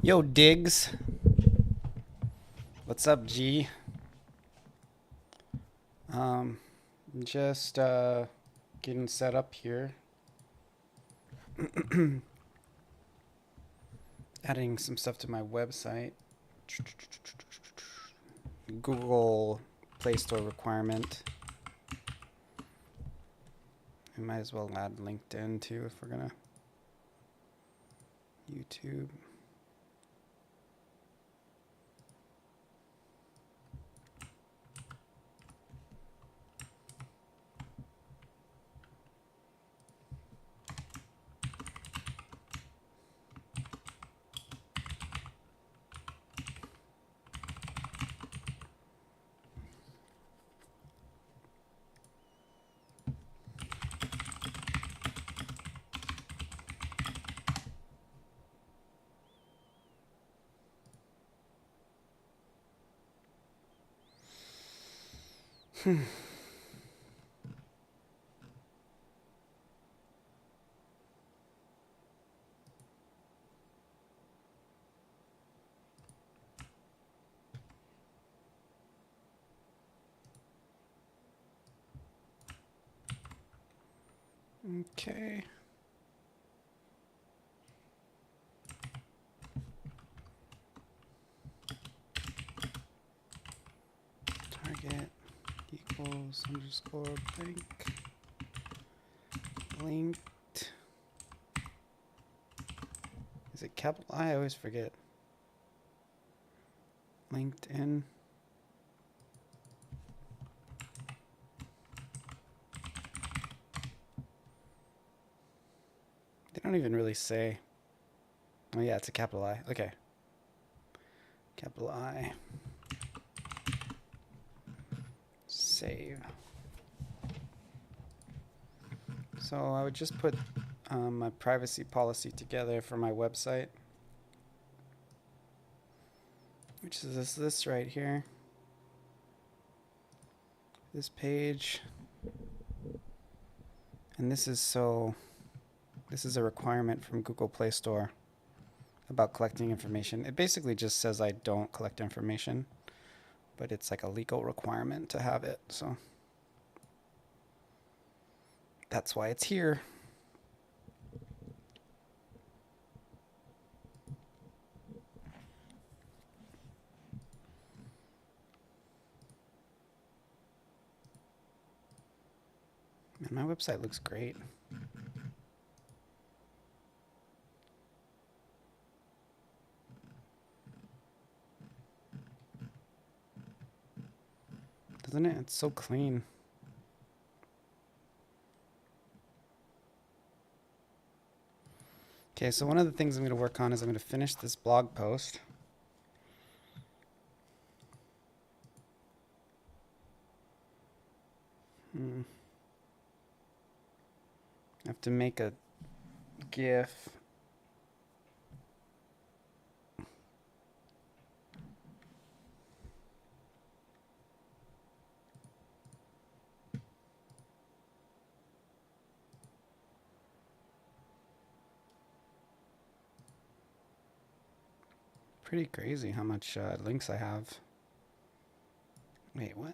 Yo, Diggs. What's up, G? Um, just getting set up here. Adding some stuff to my website. Google Play Store requirement. We might as well add LinkedIn too if we're gonna YouTube. Okay. Target equals underscore blank linked. Is it capital I always forget. LinkedIn. They don't even really say. Oh yeah, it's a capital I. Okay. Capital I. Save. So I would just put my privacy policy together for my website, which is this right here. This page. And this is a requirement from Google Play Store about collecting information. It basically just says I don't collect information, but it's like a legal requirement to have it. So that's why it's here. Man, my website looks great. Doesn't it? It's so clean. Okay, so one of the things I'm going to work on is I'm going to finish this blog post. I have to make a GIF. Pretty crazy how much links I have. Wait, what?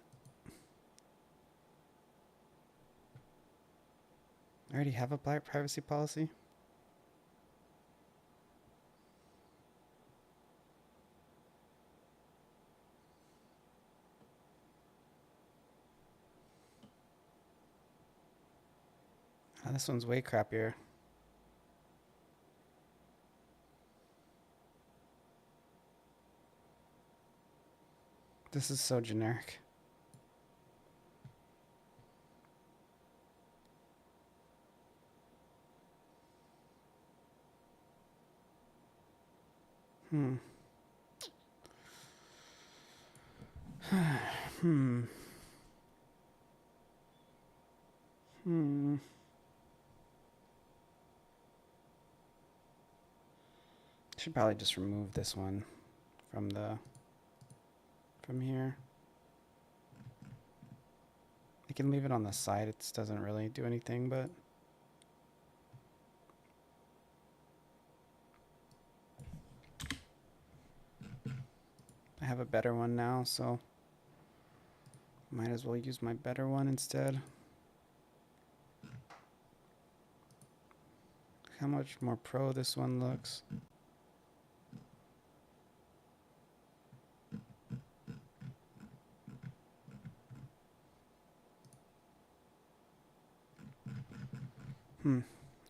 I already have a privacy policy? Oh, this one's way crappier. This is so generic. Hmm. Hmm. Hmm. Should probably just remove this one from here. I can leave it on the side. It doesn't really do anything, but I have a better one now, so might as well use my better one instead. How much more pro this one looks.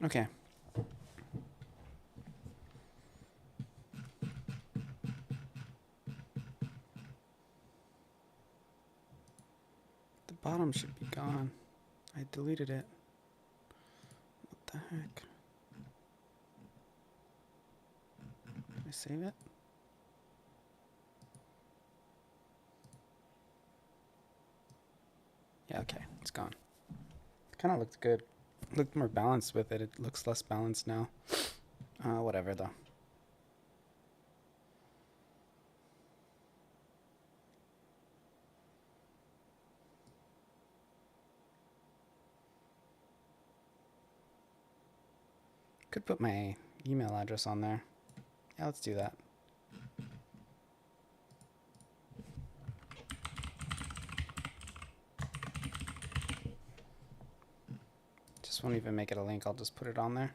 Okay. The bottom should be gone. I deleted it. What the heck? Can I save it? Yeah, okay, it's gone. Kind of looked good. Looked more balanced with it. It looks less balanced now. Whatever though. Could put my email address on there. Yeah, let's do that. Just won't even make it a link. I'll just put it on there.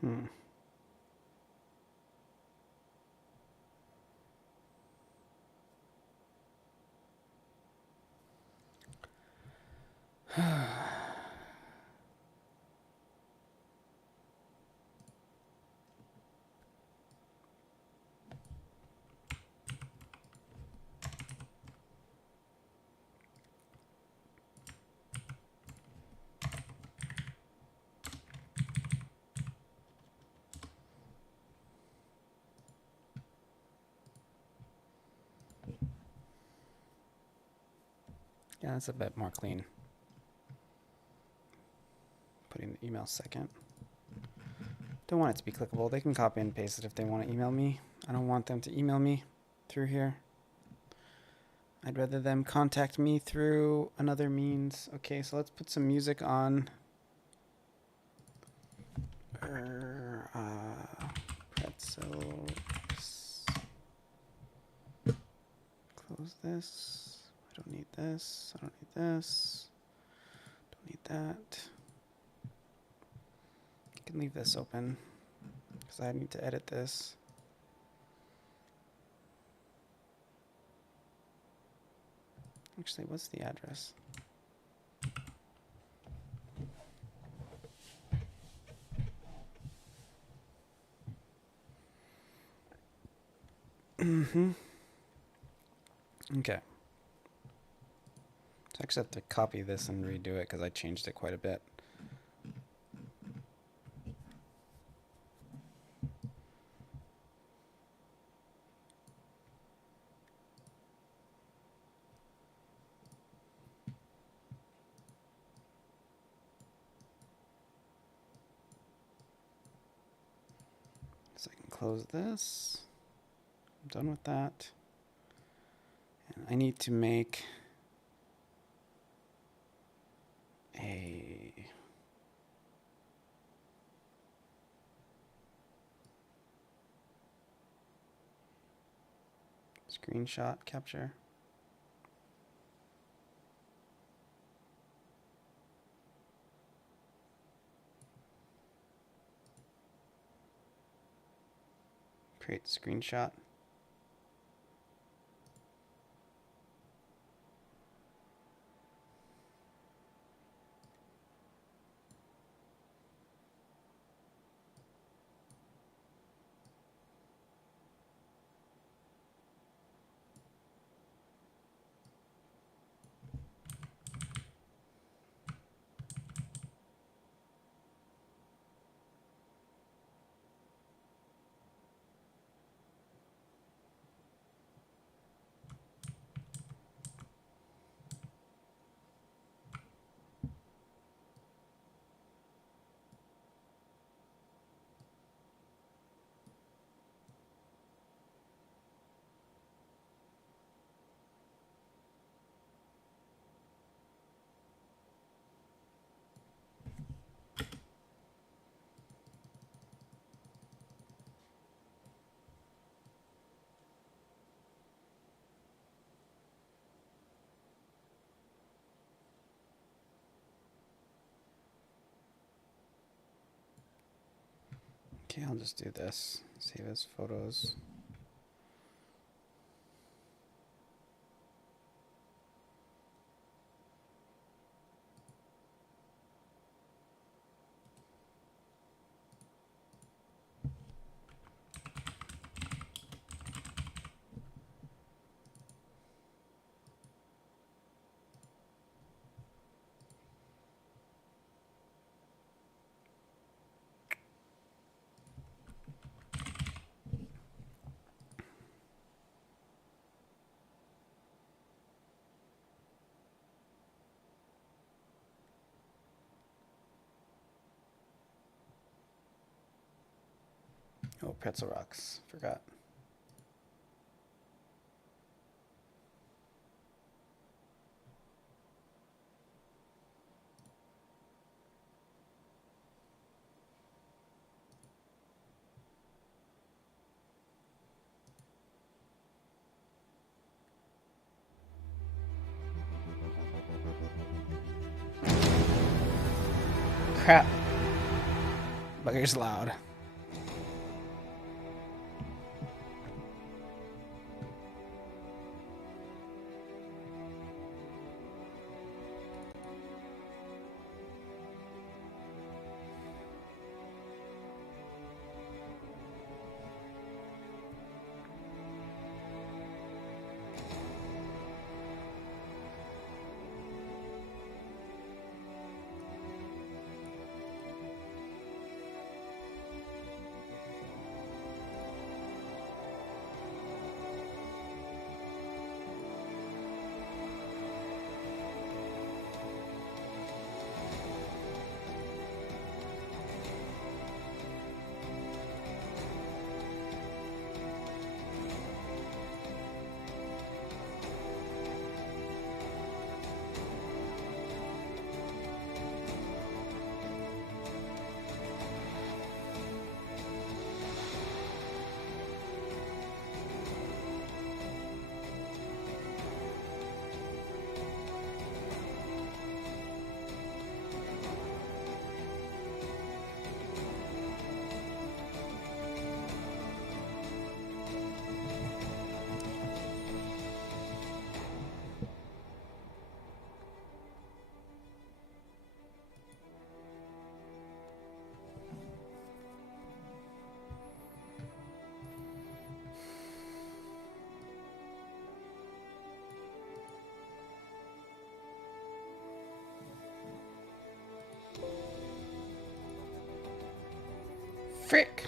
Hmm. Yeah, that's a bit more clean. Putting the email second. Don't want it to be clickable. They can copy and paste it if they want to email me. I don't want them to email me through here. I'd rather them contact me through another means. Okay, so let's put some music on. Pretzels. Close this. I don't need this. I don't need this. Don't need that. I can leave this open because I need to edit this. Actually, what's the address? Okay. So I actually have to copy this and redo it because I changed it quite a bit. So I can close this. I'm done with that. And I need to make a screenshot capture. Create screenshot. Okay, I'll just do this. Save as photos. Oh, pretzel rocks. Forgot. Crap. Bugger's loud. Frick.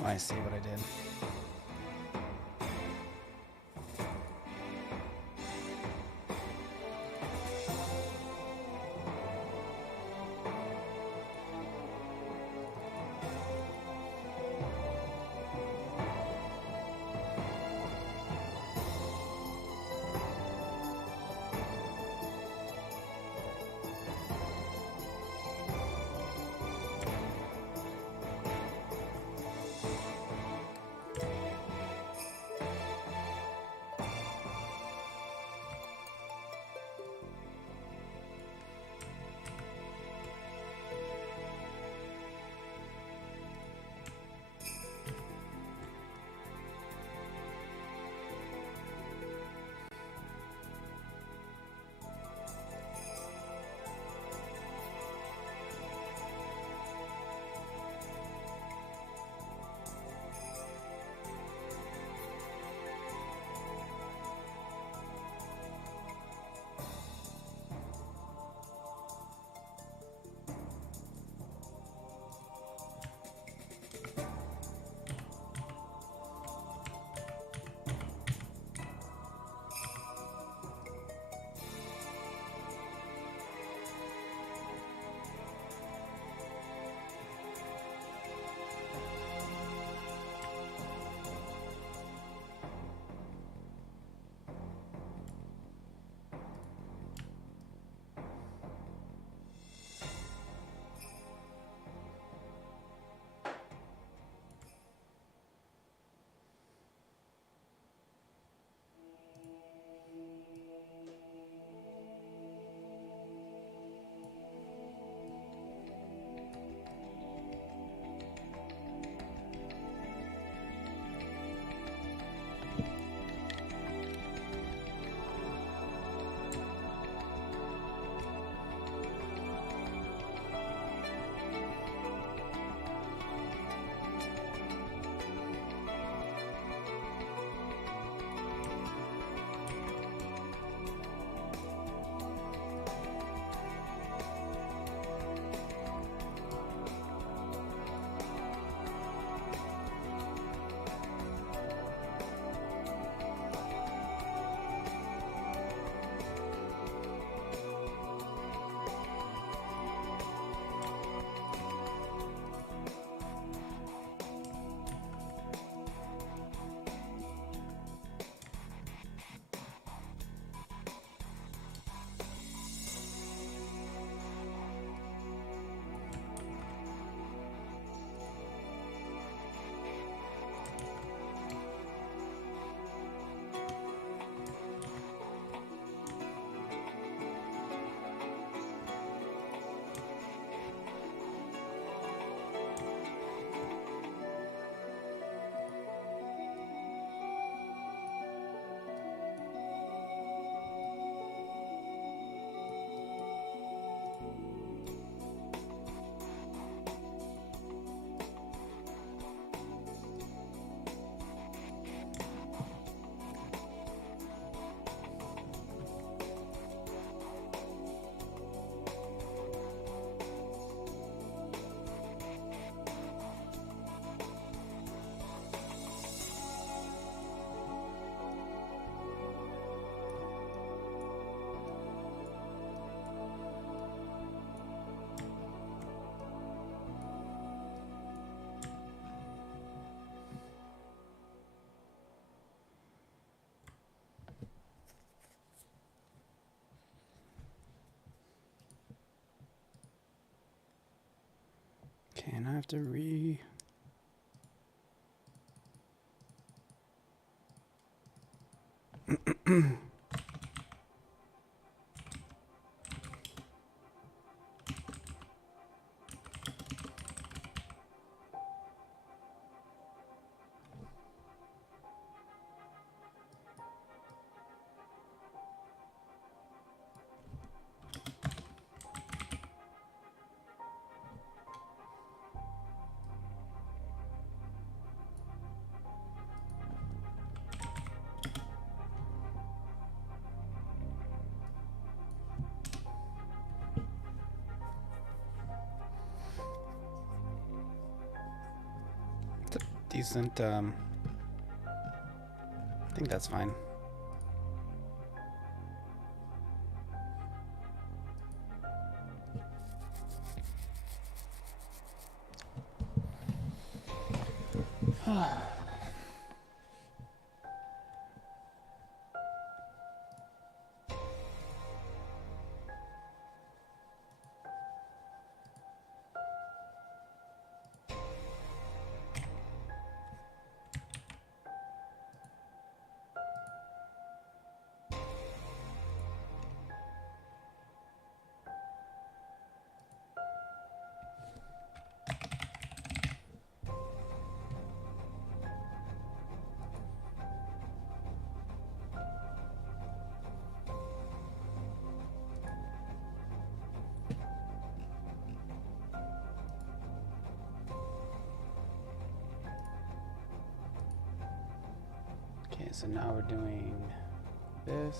Oh, I see what I did. Okay, and I have to decent. I think that's fine. Okay, so now we're doing this.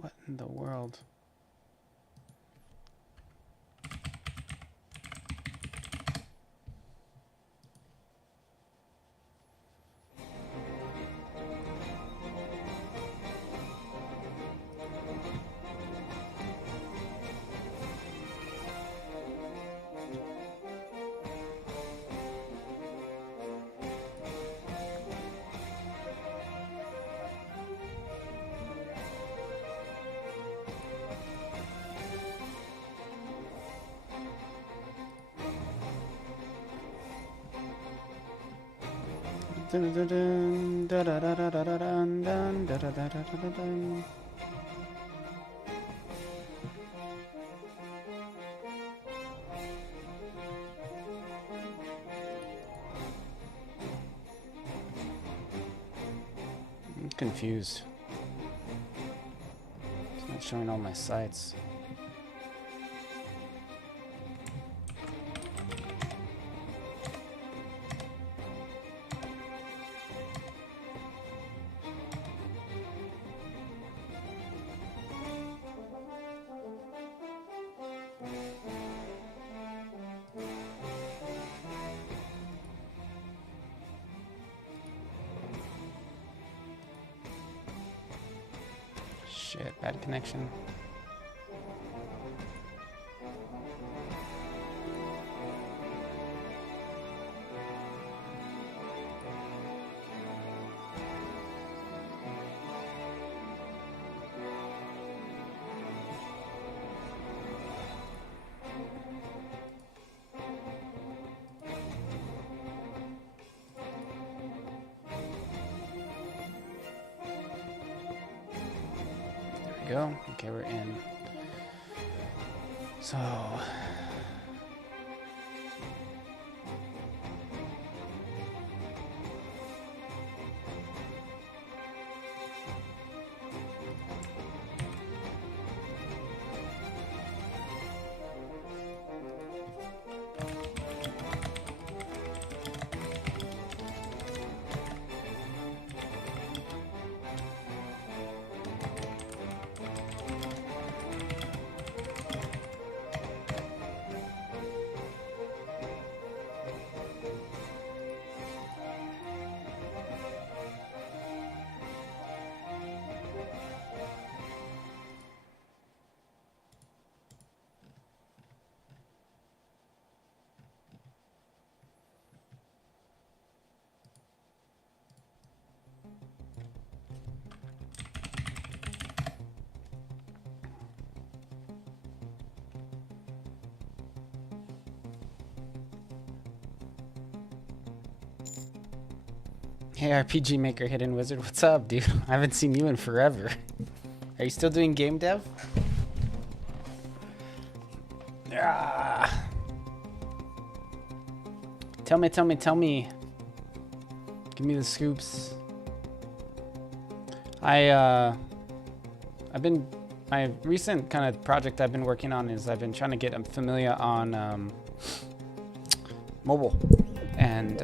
What in the world? Dun, dun, dun, da, da, da, da, da, da, dun, dun, da, da, da, da, da, dun. I'm confused. It's not showing all my sites. Shit, bad connection. Go. Okay, we're in. So Hey, RPG Maker Hidden Wizard, what's up, dude? I haven't seen you in forever. Are you still doing game dev? Ah. Tell me. Give me the scoops. My recent kind of project I've been working on is I've been trying to get Familia on mobile, and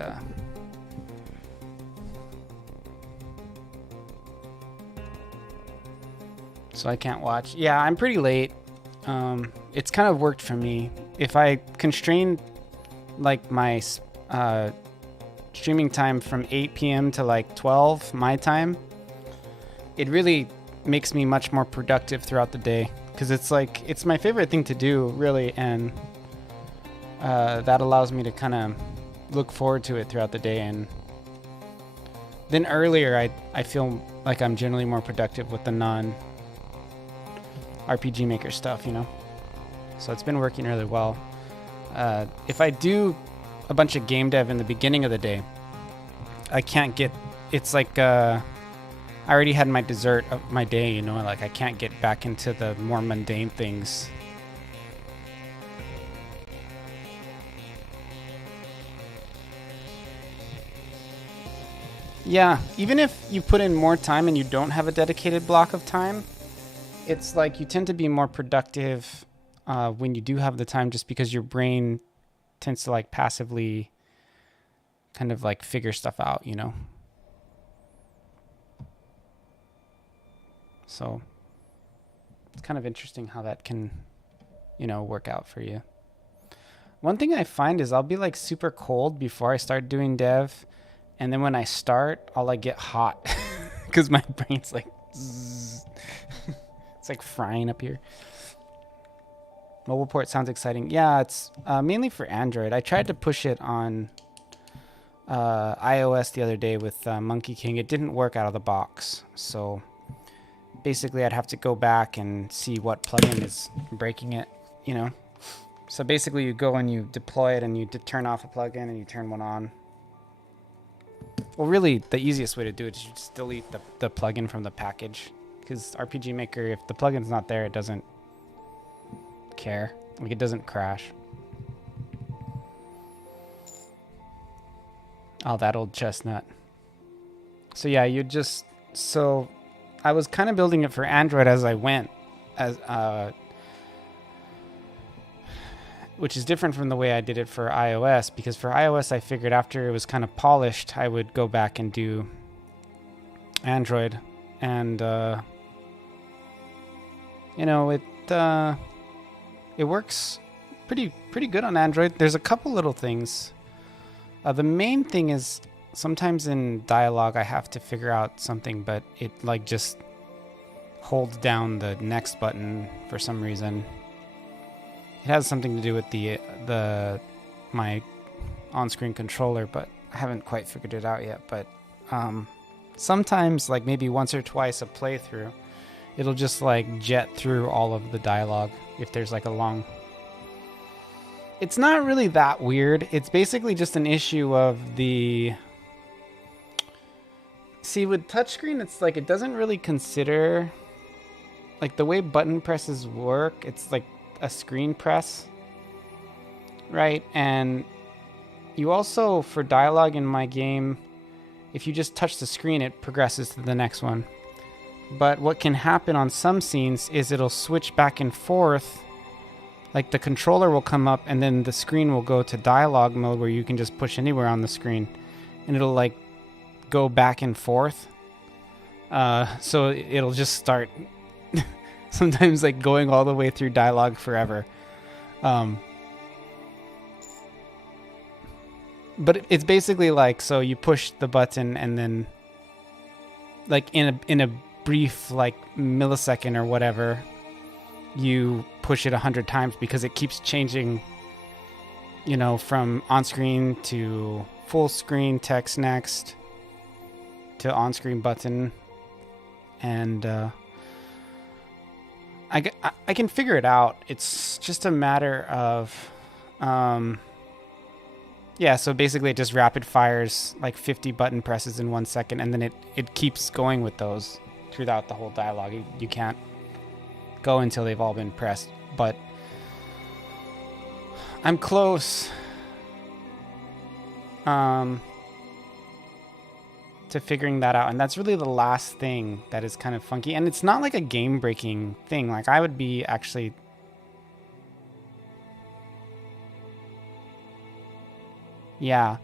so I can't watch. Yeah, I'm pretty late. It's kind of worked for me. If I constrain like my streaming time from 8 p.m. to like 12 my time, it really makes me much more productive throughout the day, because it's my favorite thing to do, really, and that allows me to kind of look forward to it throughout the day. And then earlier I feel like I'm generally more productive with the non RPG Maker stuff, you know? So it's been working really well. If I do a bunch of game dev in the beginning of the day, I can't get, it's like I already had my dessert of my day, you know, like I can't get back into the more mundane things. Yeah, even if you put in more time and you don't have a dedicated block of time, it's like you tend to be more productive when you do have the time, just because your brain tends to like passively kind of like figure stuff out, you know? So it's kind of interesting how that can, you know, work out for you. One thing I find is I'll be like super cold before I start doing dev, and then when I start, I'll like get hot because my brain's like zzz. It's like frying up here. Mobile port sounds exciting. Yeah, it's mainly for Android. I tried to push it on iOS the other day with Monkey King. It didn't work out of the box. So basically I'd have to go back and see what plugin is breaking it, you know? So basically you go and you deploy it and you turn off a plugin and you turn one on. Well, really, the easiest way to do it is you just delete the plugin from the package. Because RPG Maker, if the plugin's not there, it doesn't care. Like, it doesn't crash. Oh, that old chestnut. So yeah, so I was kind of building it for Android as I went, which is different from the way I did it for iOS, because for iOS I figured after it was kind of polished, I would go back and do Android, and you know, it works pretty good on Android. There's a couple little things. The main thing is sometimes in dialogue I have to figure out something, but it like just holds down the next button for some reason. It has something to do with my on-screen controller, but I haven't quite figured it out yet. But sometimes, like maybe once or twice a playthrough, it'll just like jet through all of the dialogue if there's like a long... It's not really that weird. It's basically just an issue of the... See, with touchscreen, it's like it doesn't really consider... Like the way button presses work, it's like a screen press, right? And you also, for dialogue in my game, if you just touch the screen, it progresses to the next one. But what can happen on some scenes is it'll switch back and forth. Like the controller will come up and then the screen will go to dialogue mode where you can just push anywhere on the screen. And it'll like go back and forth. So it'll just start sometimes like going all the way through dialogue forever. But it's basically like, so you push the button and then like in a brief like millisecond or whatever, you push it 100 times because it keeps changing, you know, from on-screen to full screen text next to on-screen button. And I can figure it out. It's just a matter of Yeah, so basically it just rapid fires like 50 button presses in 1 second, and then it keeps going with those throughout the whole dialogue. You can't go until they've all been pressed, but I'm close to figuring that out, and that's really the last thing that is kind of funky, and it's not like a game-breaking thing. Like, I would be actually... Yeah,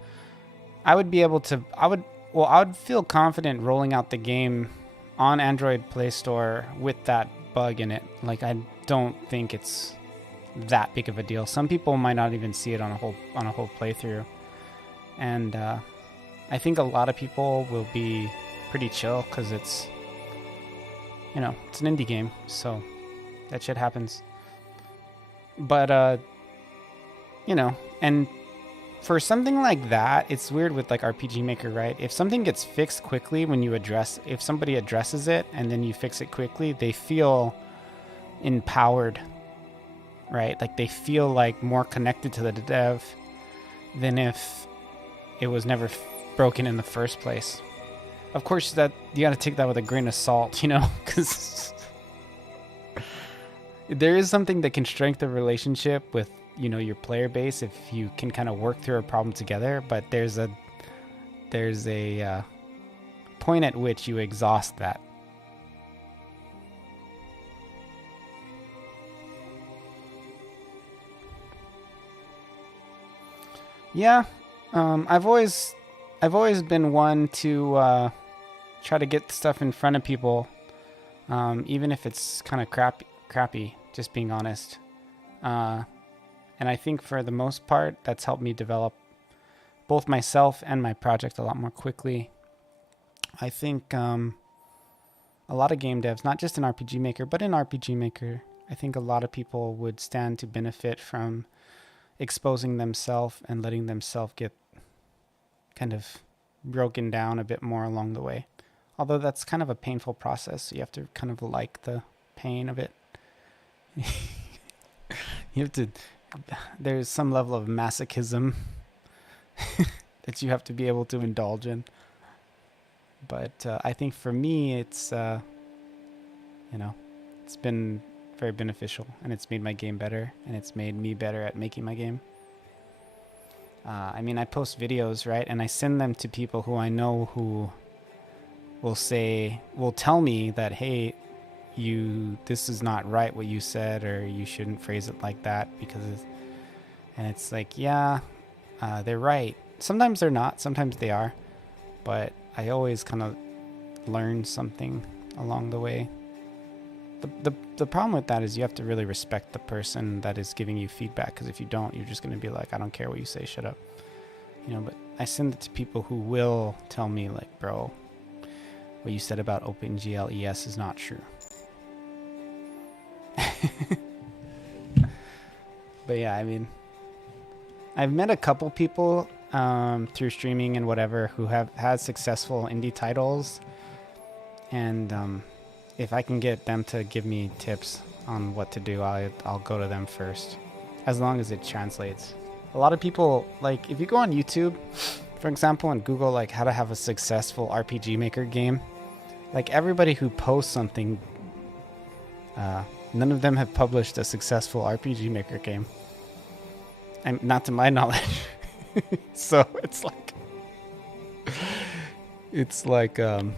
I would be able to... I would feel confident rolling out the game on Android Play Store with that bug in it. Like, I don't think it's that big of a deal. Some people might not even see it on a whole playthrough, and I think a lot of people will be pretty chill because it's, you know, it's an indie game, so that shit happens. But you know, and for something like that, it's weird with like RPG Maker, right? If something gets fixed quickly when you if somebody addresses it and then you fix it quickly, they feel empowered, right? Like they feel like more connected to the dev than if it was never broken in the first place. Of course, that you got to take that with a grain of salt, you know, because there is something that can strengthen a relationship with, you know, your player base if you can kind of work through a problem together. But there's a point at which you exhaust that. Yeah, I've always been one to try to get stuff in front of people, even if it's kind of crappy. Just being honest. And I think for the most part, that's helped me develop both myself and my project a lot more quickly. I think a lot of game devs, not just in RPG Maker, but in RPG Maker, I think a lot of people would stand to benefit from exposing themselves and letting themselves get kind of broken down a bit more along the way. Although that's kind of a painful process, so you have to kind of like the pain of it. You have to... There's some level of masochism that you have to be able to indulge in. But I think for me, it's, you know, it's been very beneficial, and it's made my game better, and it's made me better at making my game. I mean, I post videos, right? And I send them to people who I know who will tell me that, hey, this is not right what you said, or you shouldn't phrase it like that and it's like, yeah, they're right. Sometimes they're not, sometimes they are, but I always kind of learn something along the way. The problem with that is you have to really respect the person that is giving you feedback, because if you don't, you're just going to be like, I don't care what you say, shut up. You know, but I send it to people who will tell me, like, bro, what you said about OpenGL-ES is not true. But yeah, I mean, I've met a couple people through streaming and whatever who have had successful indie titles, and if I can get them to give me tips on what to do, I'll go to them first, as long as it translates. A lot of people, like, if you go on YouTube, for example, and Google like how to have a successful RPG Maker game, like everybody who posts something, none of them have published a successful RPG Maker game. And not to my knowledge. So it's like, you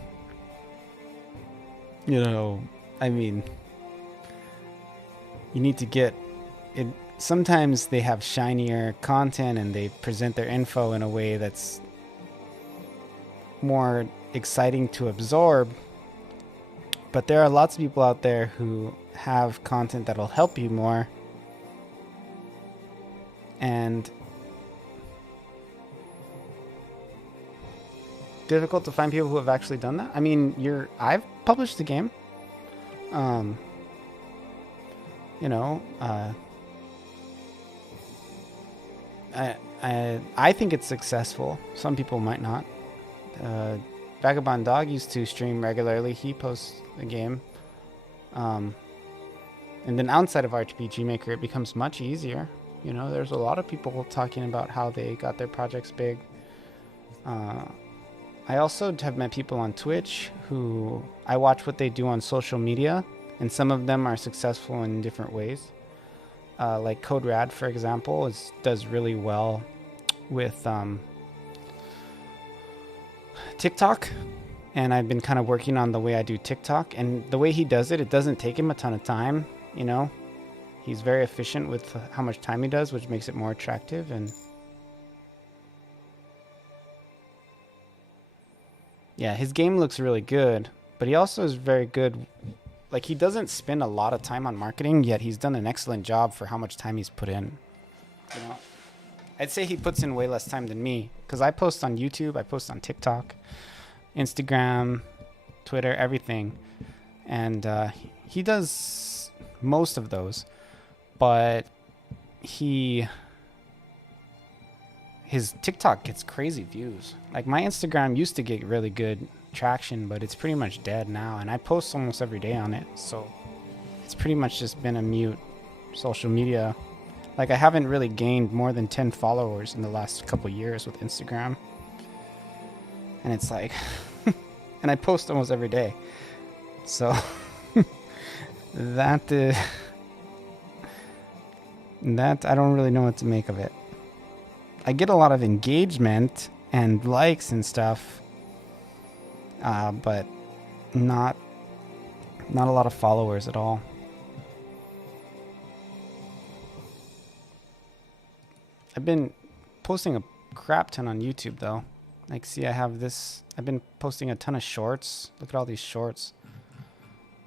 know, I mean, you need to get it. Sometimes they have shinier content and they present their info in a way that's more exciting to absorb. But there are lots of people out there who have content that'll help you more. And difficult to find people who have actually done that. I mean, I've published the game. You know, I think it's successful. Some people might not. Vagabond Dog used to stream regularly. He posts a game. And then outside of RPG Maker, it becomes much easier. You know, there's a lot of people talking about how they got their projects big. I also have met people on Twitch who I watch what they do on social media, and some of them are successful in different ways. Like Code Rad, for example, does really well with TikTok, and I've been kind of working on the way I do TikTok. And the way he does it, it doesn't take him a ton of time. You know, he's very efficient with how much time he does, which makes it more attractive. And yeah, his game looks really good, but he also is very good. Like, he doesn't spend a lot of time on marketing, yet he's done an excellent job for how much time he's put in. You know, I'd say he puts in way less time than me, because I post on YouTube, I post on TikTok, Instagram, Twitter, everything. And he does most of those, but his TikTok gets crazy views. Like, my Instagram used to get really good traction, but it's pretty much dead now, and I post almost every day on it, so it's pretty much just been a mute social media. Like, I haven't really gained more than 10 followers in the last couple years with Instagram, and it's like and I post almost every day, so that I don't really know what to make of it. I get a lot of engagement and likes and stuff, but not a lot of followers at all. I've been posting a crap ton on YouTube though. Like, see, I've been posting a ton of shorts. Look at all these shorts.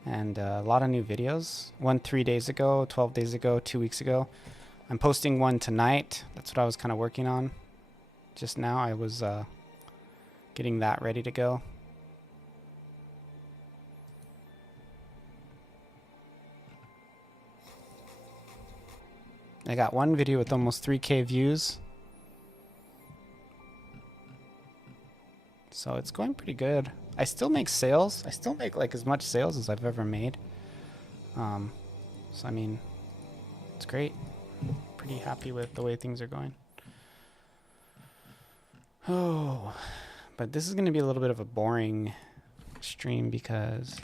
And a lot of new videos. One 3 days ago, 12 days ago, 2 weeks ago. I'm posting one tonight. That's what I was kind of working on. Just now I was getting that ready to go. I got one video with almost 3K views. So it's going pretty good. I still make sales. I still make like as much sales as I've ever made. So I mean, it's great. Pretty happy with the way things are going. Oh, but this is going to be a little bit of a boring stream because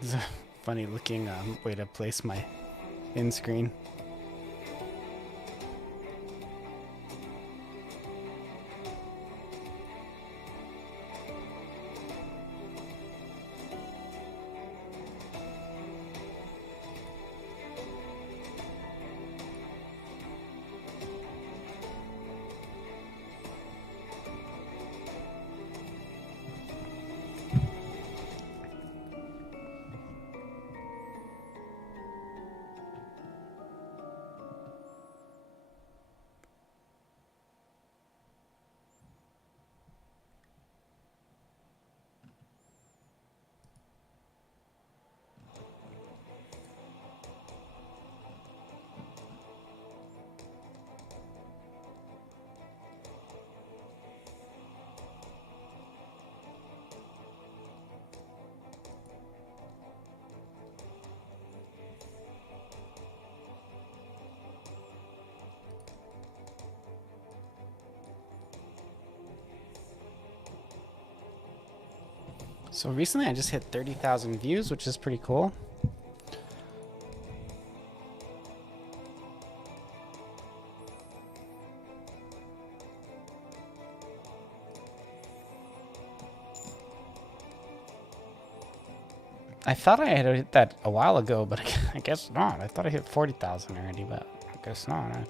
it's a funny looking way to place my end screen. So recently I just hit 30,000 views, which is pretty cool. I thought I had hit that a while ago, but I guess not. I thought I hit 40,000 already, but I guess not. Huh?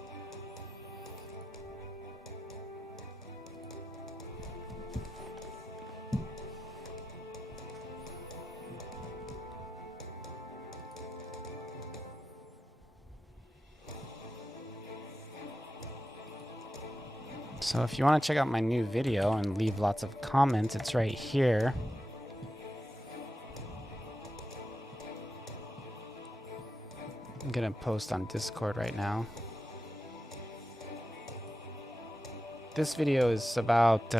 So if you want to check out my new video and leave lots of comments, it's right here. I'm gonna post on Discord right now. This video is about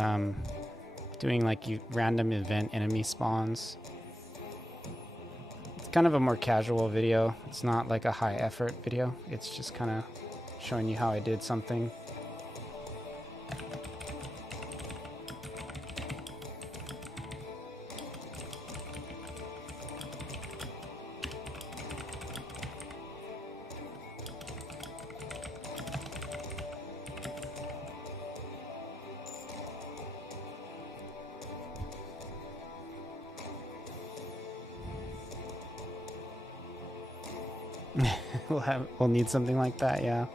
doing like random event enemy spawns. It's kind of a more casual video. It's not like a high effort video. It's just kind of showing you how I did something. We'll need something like that, yeah.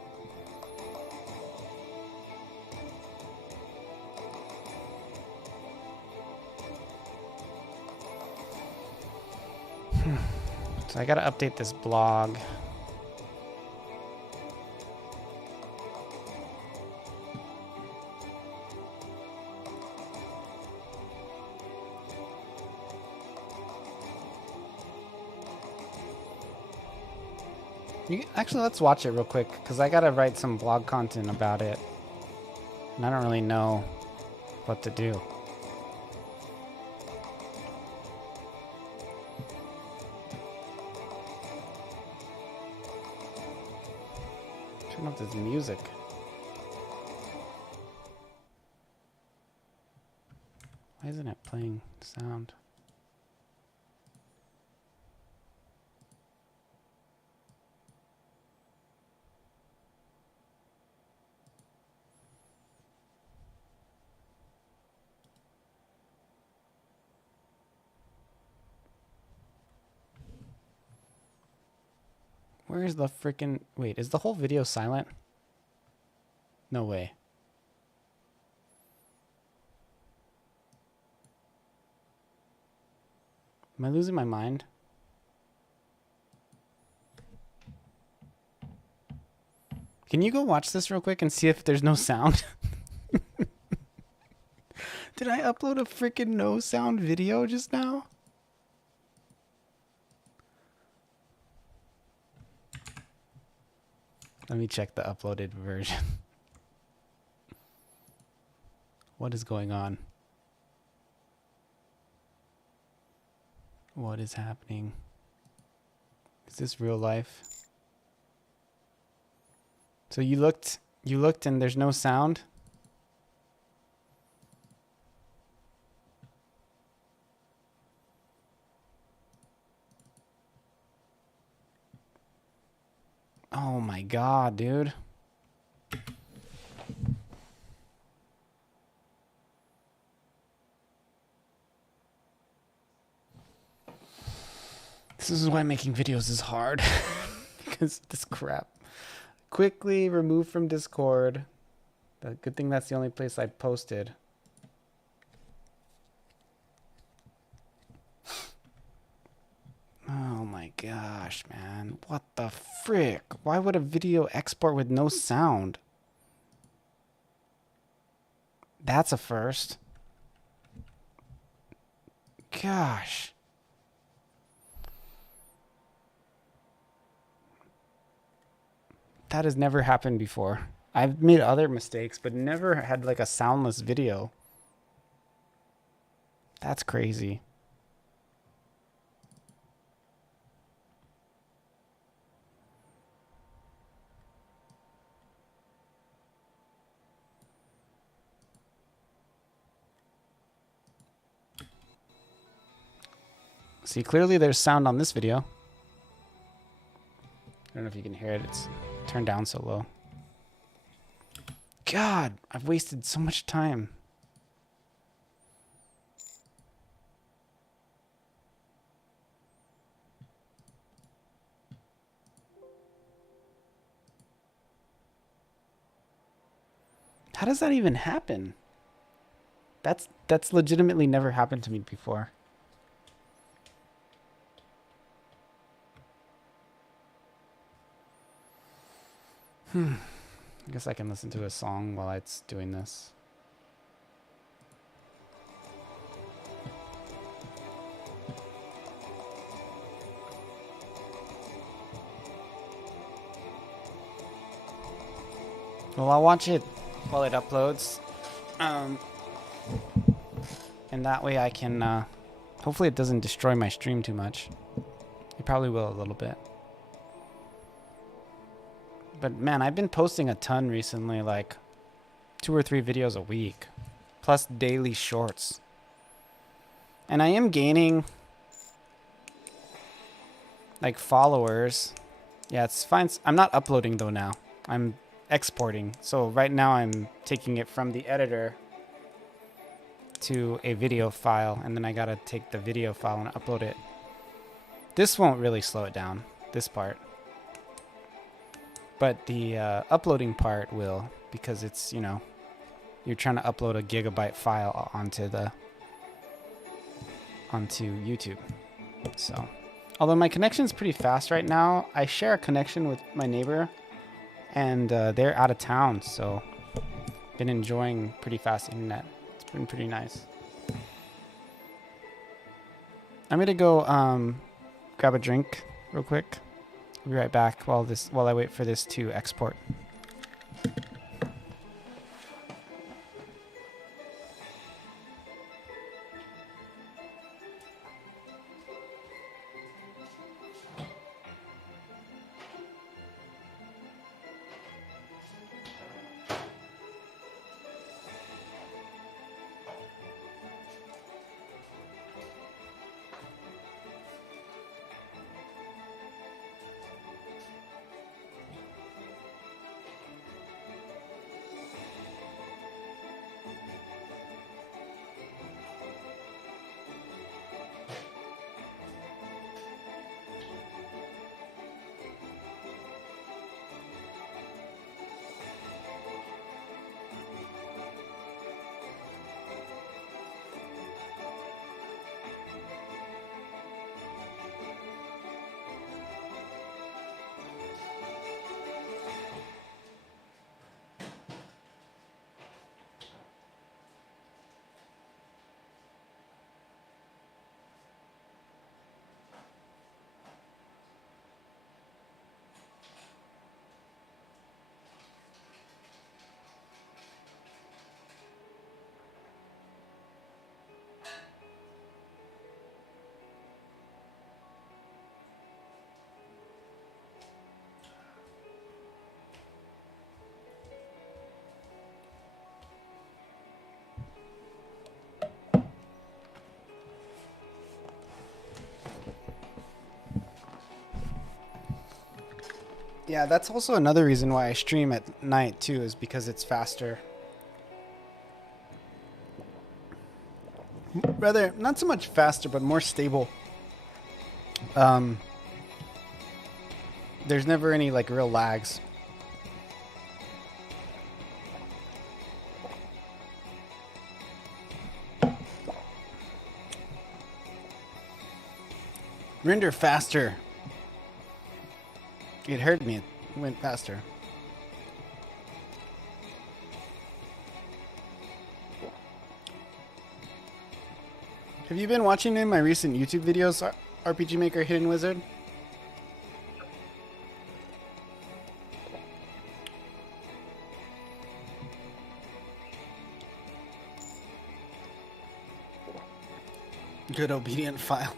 So I gotta update this blog. Actually, let's watch it real quick, because I gotta write some blog content about it. And I don't really know what to do. Turn off this music. Why isn't it playing sound? Where is the freaking... Wait, is the whole video silent? No way. Am I losing my mind? Can you go watch this real quick and see if there's no sound? Did I upload a freaking no sound video just now? Let me check the uploaded version. What is going on? What is happening? Is this real life? So you looked and there's no sound? Oh my god, dude. This is why making videos is hard. Because this crap. Quickly remove from Discord. Good thing that's the only place I posted. Oh my gosh, man. What the frick? Why would a video export with no sound? That's a first. Gosh. That has never happened before. I've made other mistakes, but never had like a soundless video. That's crazy. See, clearly there's sound on this video. I don't know if you can hear it. It's turned down so low. God, I've wasted so much time. How does that even happen? That's legitimately never happened to me before. I guess I can listen to a song while it's doing this. Well, I'll watch it while it uploads. And that way I can, hopefully it doesn't destroy my stream too much. It probably will a little bit. But man, I've been posting a ton recently, like 2 or 3 videos a week, plus daily shorts. And I am gaining like followers. Yeah, it's fine. I'm not uploading though now. I'm exporting. So right now I'm taking it from the editor to a video file, and then I gotta take the video file and upload it. This won't really slow it down, this part. But the uploading part will, because it's, you know, you're trying to upload a gigabyte file onto YouTube. So, although my connection's pretty fast right now, I share a connection with my neighbor, and they're out of town, so been enjoying pretty fast internet. It's been pretty nice. I'm gonna go grab a drink real quick. I'll be right back while I wait for this to export. Yeah, that's also another reason why I stream at night too, is because it's faster. Rather, not so much faster, but more stable. There's never any like real lags. Render faster. It hurt me. It went faster. Have you been watching any of my recent YouTube videos, RPG Maker Hidden Wizard? Good obedient file.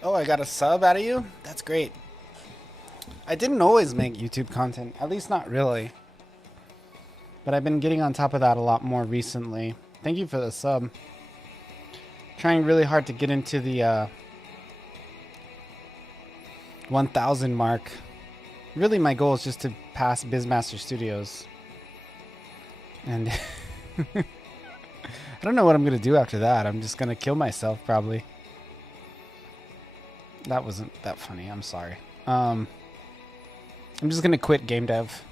Oh, I got a sub out of you? That's great. I didn't always make YouTube content, at least not really. But I've been getting on top of that a lot more recently. Thank you for the sub. Trying really hard to get into the 1,000 mark. Really, my goal is just to pass Bizmaster Studios. And I don't know what I'm going to do after that. I'm just going to kill myself, probably. That wasn't that funny. I'm sorry. I'm just going to quit game dev.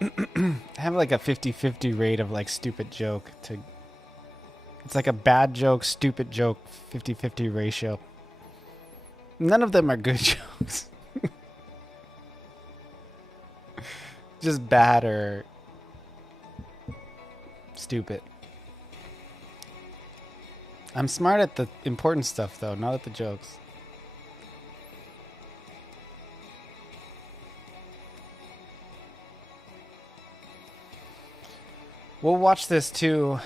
I have like a 50-50 rate of like stupid joke to... It's like a bad joke, stupid joke, 50-50 ratio. None of them are good jokes. Just bad or stupid. I'm smart at the important stuff though, not at the jokes. We'll watch this too,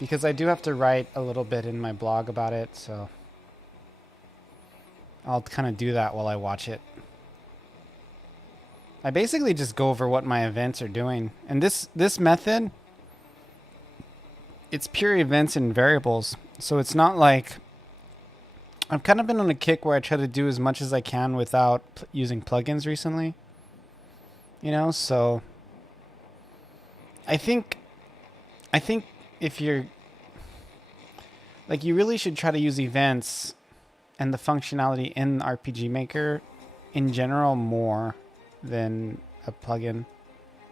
because I do have to write a little bit in my blog about it, so I'll kind of do that while I watch it. I basically just go over what my events are doing. And this method, it's pure events and variables. So it's not like... I've kind of been on a kick where I try to do as much as I can without using plugins recently. You know, so... I think if you're... Like, you really should try to use events and the functionality in RPG Maker in general more than a plugin.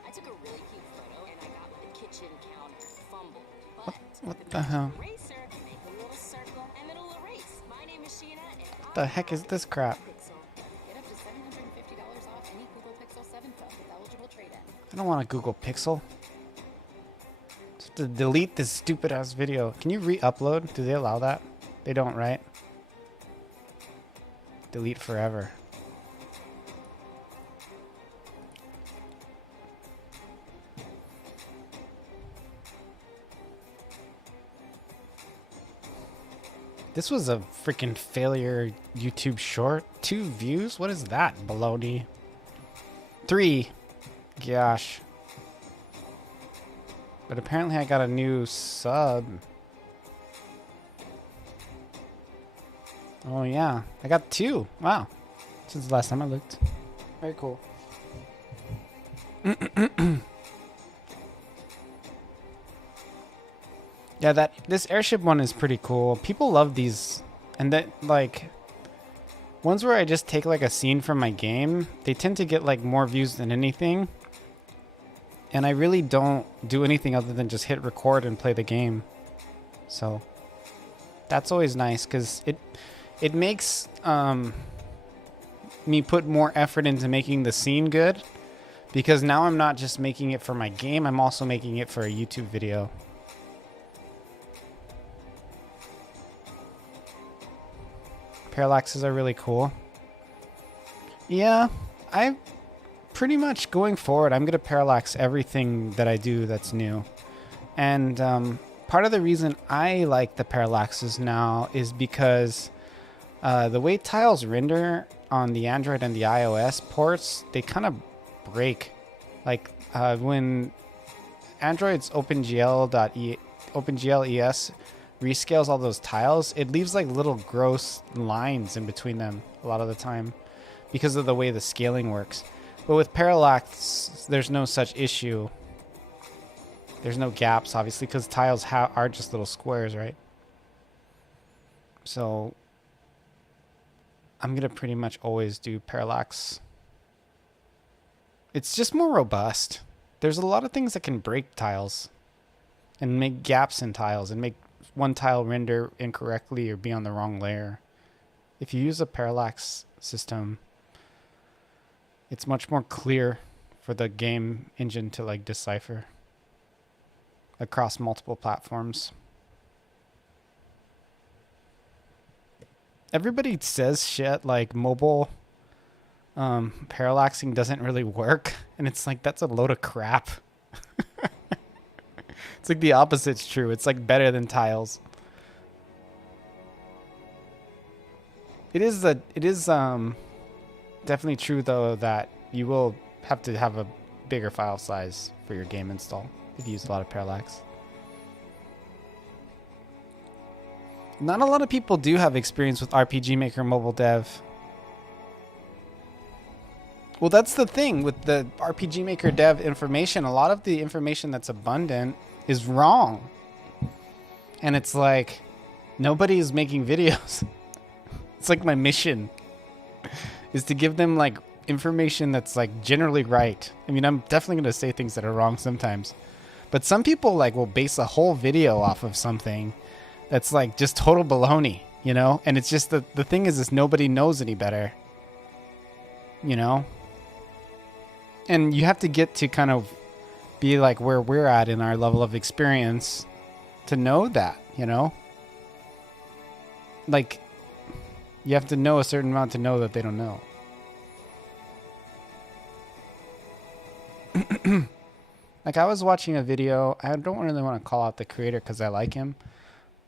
I took a really cute photo and I got my kitchen counter fumbled. What the hell? Eraser, make a little circle and it'll erase. My name is Sheena and What the heck is this crap? Get up to $750 off any Google Pixel 7 phone with eligible trade-in. I don't want a Google Pixel. Just to delete this stupid ass video. Can you re-upload? Do they allow that? They don't, right? Delete forever. This was a freaking failure YouTube short. 2 views? What is that? Baloney. 3. Gosh. But apparently I got a new sub. Oh yeah. I got 2. Wow. Since the last time I looked. Very cool. Yeah, this airship one is pretty cool. People love these, and that like ones where I just take like a scene from my game, they tend to get like more views than anything. And I really don't do anything other than just hit record and play the game. So that's always nice because it makes me put more effort into making the scene good, because now I'm not just making it for my game, I'm also making it for a YouTube video. Parallaxes are really cool. Yeah, I pretty much going forward, I'm going to parallax everything that I do that's new. And part of the reason I like the parallaxes now is because the way tiles render on the Android and the iOS ports, they kind of break. Like when Android's OpenGL.ES rescales all those tiles, it leaves like little gross lines in between them a lot of the time because of the way the scaling works. But with parallax, there's no such issue. There's no gaps, obviously, because tiles are just little squares, right? So I'm going to pretty much always do parallax. It's just more robust. There's a lot of things that can break tiles and make gaps in tiles and make one tile render incorrectly or be on the wrong layer. If you use a parallax system, it's much more clear for the game engine to like decipher across multiple platforms. Everybody says shit like mobile parallaxing doesn't really work, and it's like, that's a load of crap. It's like the opposite's true. It's like better than tiles. It is definitely true though that you will have to have a bigger file size for your game install if you use a lot of parallax. Not a lot of people do have experience with RPG Maker mobile dev. Well, that's the thing with the RPG Maker dev information. A lot of the information that's abundant is wrong. And it's like, nobody is making videos. It's like my mission is to give them like information that's like generally right. I mean, I'm definitely going to say things that are wrong sometimes. But some people like will base a whole video off of something that's like just total baloney, you know? And it's just the thing is nobody knows any better, you know? And you have to get to kind of be like where we're at in our level of experience to know that, you know? Like, you have to know a certain amount to know that they don't know. Like, I was watching a video. I don't really want to call out the creator because I like him.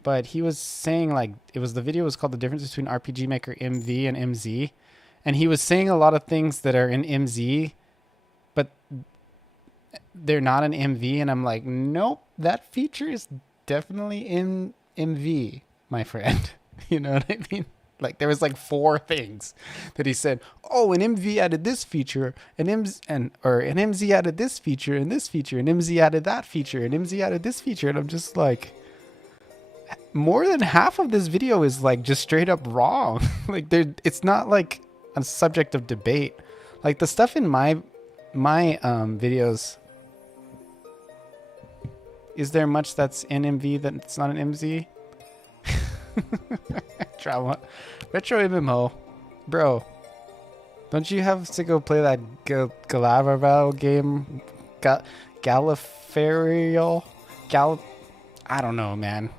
But he was saying, like, the video was called The Difference Between RPG Maker MV and MZ. And he was saying a lot of things that are in MZ, but they're not in MV. And I'm like, nope, that feature is definitely in MV, my friend. You know what I mean? Like, there was like 4 things that he said, oh, and MV added this feature, and MZ added this feature, and this feature, and MZ added that feature, and MZ added this feature. And I'm just like, more than half of this video is like just straight up wrong. Like, it's not like a subject of debate. Like, the stuff in my videos, is there much that's in MV that's not in MZ? Drama. Retro MMO. Bro, don't you have to go play that Galavarval game? Galifarial? I don't know, man.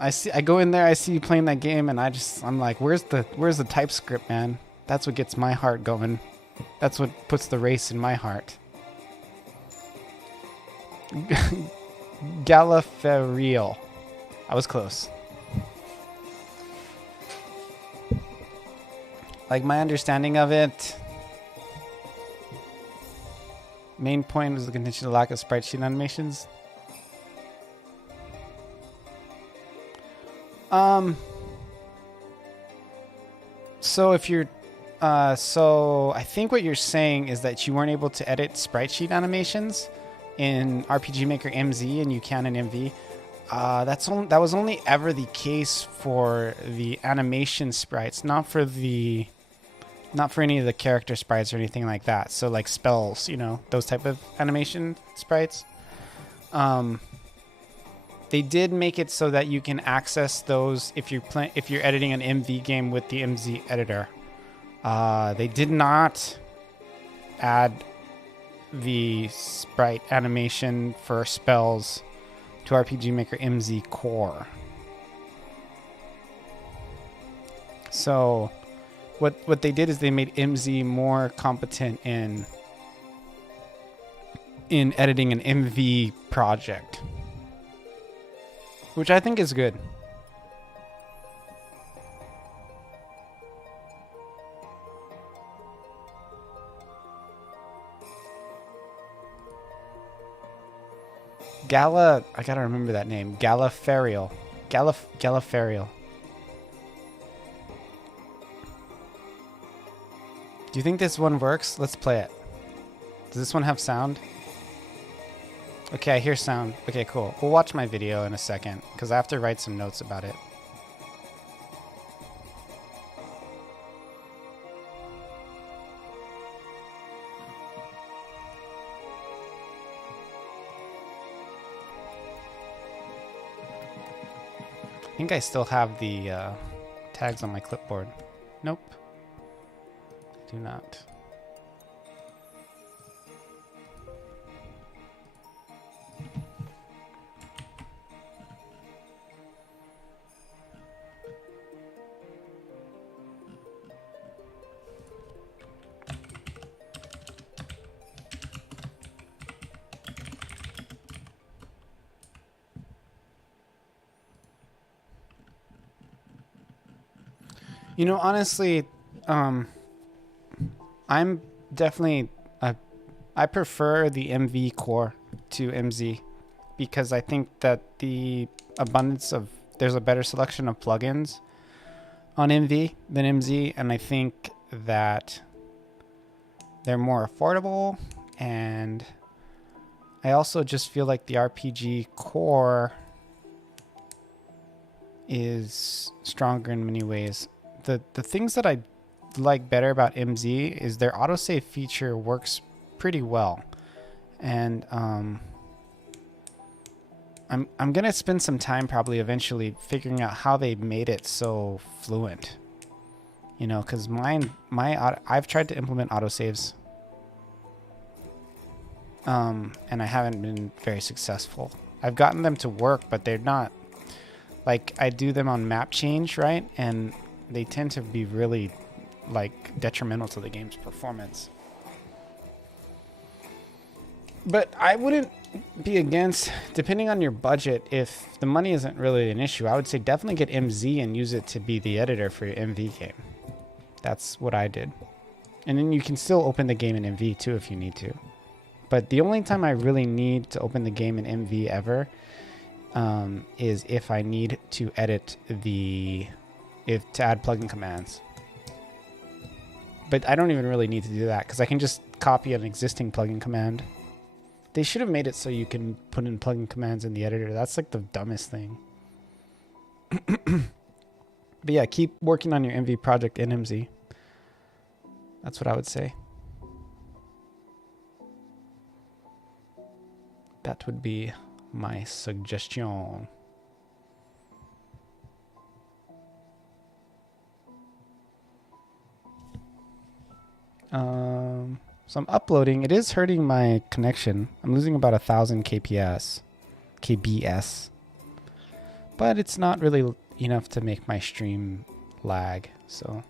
I go in there, I see you playing that game, and I'm like, where's the TypeScript, man? That's what gets my heart going. That's what puts the race in my heart. Galifarial. I was close. Like, my understanding of it, main point was the continued lack of sprite sheet animations. So if you're, so I think what you're saying is that you weren't able to edit sprite sheet animations in RPG Maker MZ and you can in MV. That was only ever the case for the animation sprites, not for any of the character sprites or anything like that. So like spells, you know, those type of animation sprites. They did make it so that you can access those if you're editing an MV game with the MZ editor. They did not add the sprite animation for spells to RPG Maker MZ Core. So what they did is they made MZ more competent in editing an MV project, which I think is good. I gotta remember that name. Galifarial. Galifarial. Do you think this one works? Let's play it. Does this one have sound? Okay, I hear sound. Okay, cool. We'll watch my video in a second, because I have to write some notes about it. I think I still have the tags on my clipboard. Nope. I do not. You know, honestly, I'm definitely I prefer the MV core to MZ because I think that there's a better selection of plugins on MV than MZ, and I think that they're more affordable, and I also just feel like the RPG core is stronger in many ways. The things that I like better about MZ is their autosave feature works pretty well, and I'm gonna spend some time probably eventually figuring out how they made it so fluent. You know, because I've tried to implement autosaves, and I haven't been very successful. I've gotten them to work, but they're not, like, I do them on map change, right? And they tend to be really, like, detrimental to the game's performance. But I wouldn't be against, depending on your budget, if the money isn't really an issue, I would say definitely get MZ and use it to be the editor for your MV game. That's what I did. And then you can still open the game in MV too if you need to. But the only time I really need to open the game in MV ever is if I need to edit to add plugin commands. But I don't even really need to do that because I can just copy an existing plugin command. They should have made it so you can put in plugin commands in the editor. That's like the dumbest thing. But yeah, keep working on your MV project in MZ. That's what I would say. That would be my suggestion. So I'm uploading. It is hurting my connection. I'm losing about 1,000 kbs. But it's not really enough to make my stream lag, so.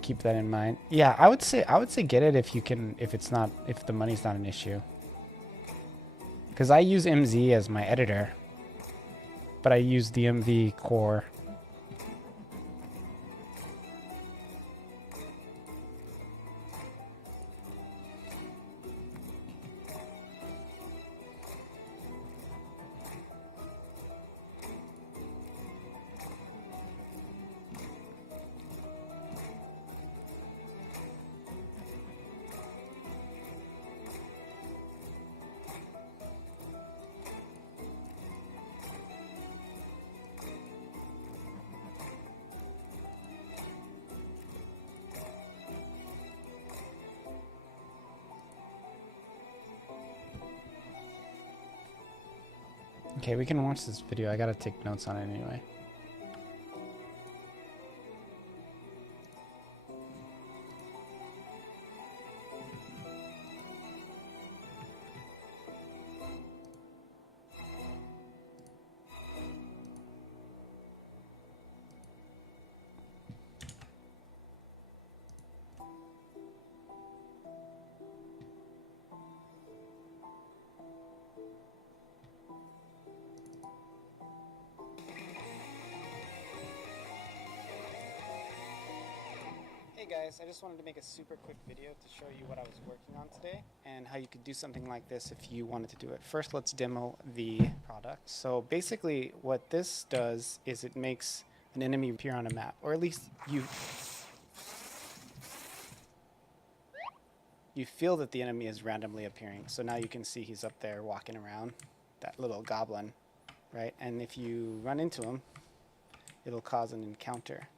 Keep that in mind. Yeah, I would say get it if the money's not an issue. Because I use MZ as my editor, but I use the MV core. Okay, we can watch this video. I gotta take notes on it anyway. Hey guys, I just wanted to make a super quick video to show you what I was working on today and how you could do something like this if you wanted to do it. First, let's demo the product. So basically what this does is it makes an enemy appear on a map, or at least you feel that the enemy is randomly appearing. So now you can see he's up there walking around, that little goblin, right? And if you run into him, it'll cause an encounter.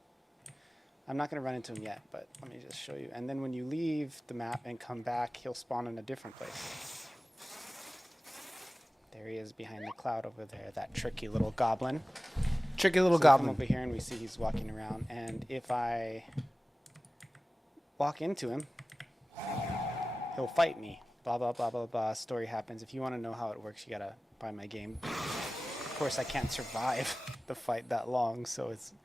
I'm not going to run into him yet, but let me just show you. And then when you leave the map and come back, he'll spawn in a different place. There he is behind the cloud over there, that tricky little goblin. Tricky little goblin. Come over here and we see he's walking around. And if I walk into him, he'll fight me. Blah, blah, blah, blah, blah. Story happens. If you want to know how it works, you got to buy my game. Of course, I can't survive the fight that long, so it's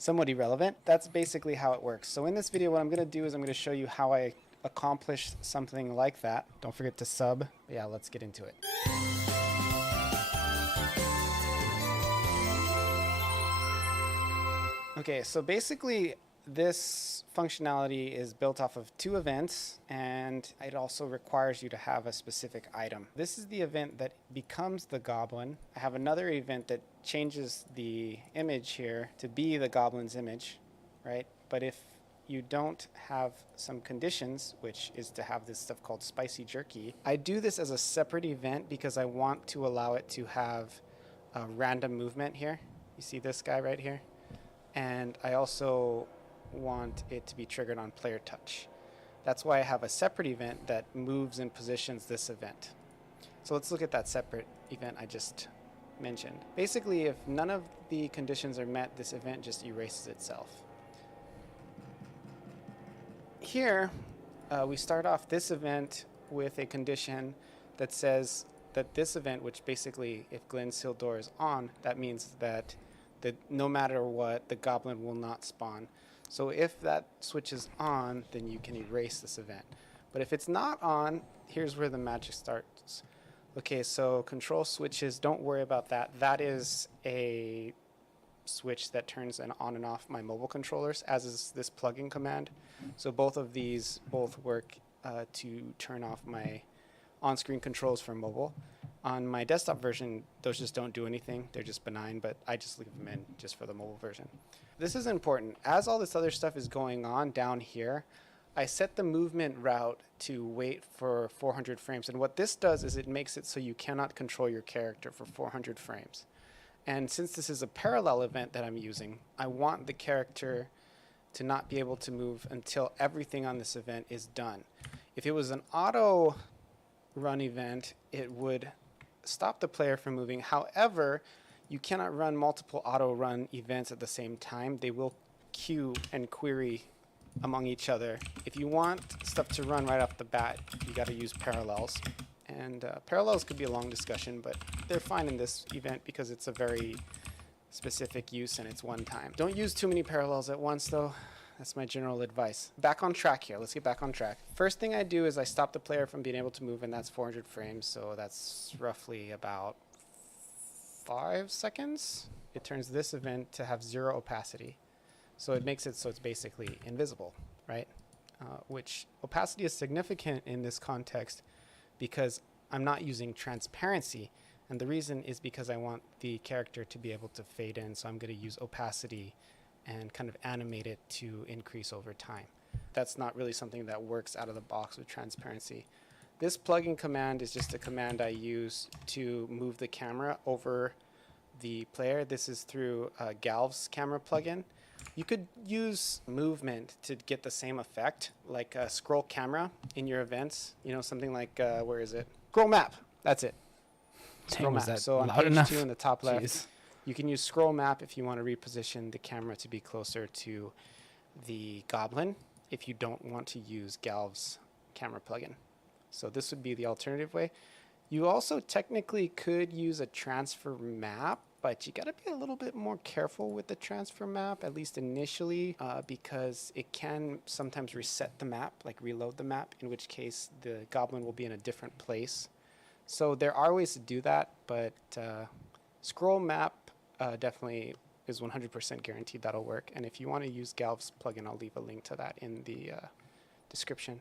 somewhat irrelevant. That's basically how it works. So in this video, what I'm going to do is I'm going to show you how I accomplish something like that. Don't forget to sub. But yeah, let's get into it. Okay, so basically This functionality is built off of 2 events, and it also requires you to have a specific item. This is the event that becomes the goblin. I have another event that changes the image here to be the goblin's image, right? But if you don't have some conditions, which is to have this stuff called spicy jerky, I do this as a separate event because I want to allow it to have a random movement here. You see this guy right here? And I also want it to be triggered on player touch. That's why I have a separate event that moves and positions this event. So let's look at that separate event I just mentioned. Basically, if none of the conditions are met, this event just erases itself. Here, we start off this event with a condition that says that this event, which basically, if Glenn's sealed door is on, that means that no matter what, the goblin will not spawn. So if that switch is on, then you can erase this event. But if it's not on, here's where the magic starts. Okay, so control switches, don't worry about that. That is a switch that turns on and off my mobile controllers, as is this plugin command. So both of these work to turn off my on-screen controls for mobile. On my desktop version, those just don't do anything. They're just benign, but I just leave them in just for the mobile version. This is important. As all this other stuff is going on down here, I set the movement route to wait for 400 frames. And what this does is it makes it so you cannot control your character for 400 frames. And since this is a parallel event that I'm using, I want the character to not be able to move until everything on this event is done. If it was an auto run event, it would stop the player from moving. However, you cannot run multiple auto run events at the same time. They will queue and query among each other. If you want stuff to run right off the bat, you got to use parallels. And parallels could be a long discussion, but they're fine in this event because it's a very specific use and it's one time. Don't use too many parallels at once though. That's my general advice. Back on track here. Let's get back on track. First thing I do is I stop the player from being able to move, and that's 400 frames, so that's roughly about 5 seconds. It turns this event to have 0 opacity. So it makes it so it's basically invisible, right? Which opacity is significant in this context because I'm not using transparency. And the reason is because I want the character to be able to fade in. So I'm going to use opacity and kind of animate it to increase over time. That's not really something that works out of the box with transparency. This plugin command is just a command I use to move the camera over the player. This is through Galv's camera plugin. You could use movement to get the same effect, like a scroll camera in your events. You know, something like, where is it? Scroll map. That's it. Scroll map. So on page 2 in the top left, Jeez. you can use scroll map if you want to reposition the camera to be closer to the goblin if you don't want to use Galv's camera plugin. So this would be the alternative way. You also technically could use a transfer map, but you got to be a little bit more careful with the transfer map, at least initially, because it can sometimes reset the map, like reload the map, in which case the goblin will be in a different place. So there are ways to do that, but scroll map definitely is 100% guaranteed that'll work. And if you want to use Galv's plugin, I'll leave a link to that in the description.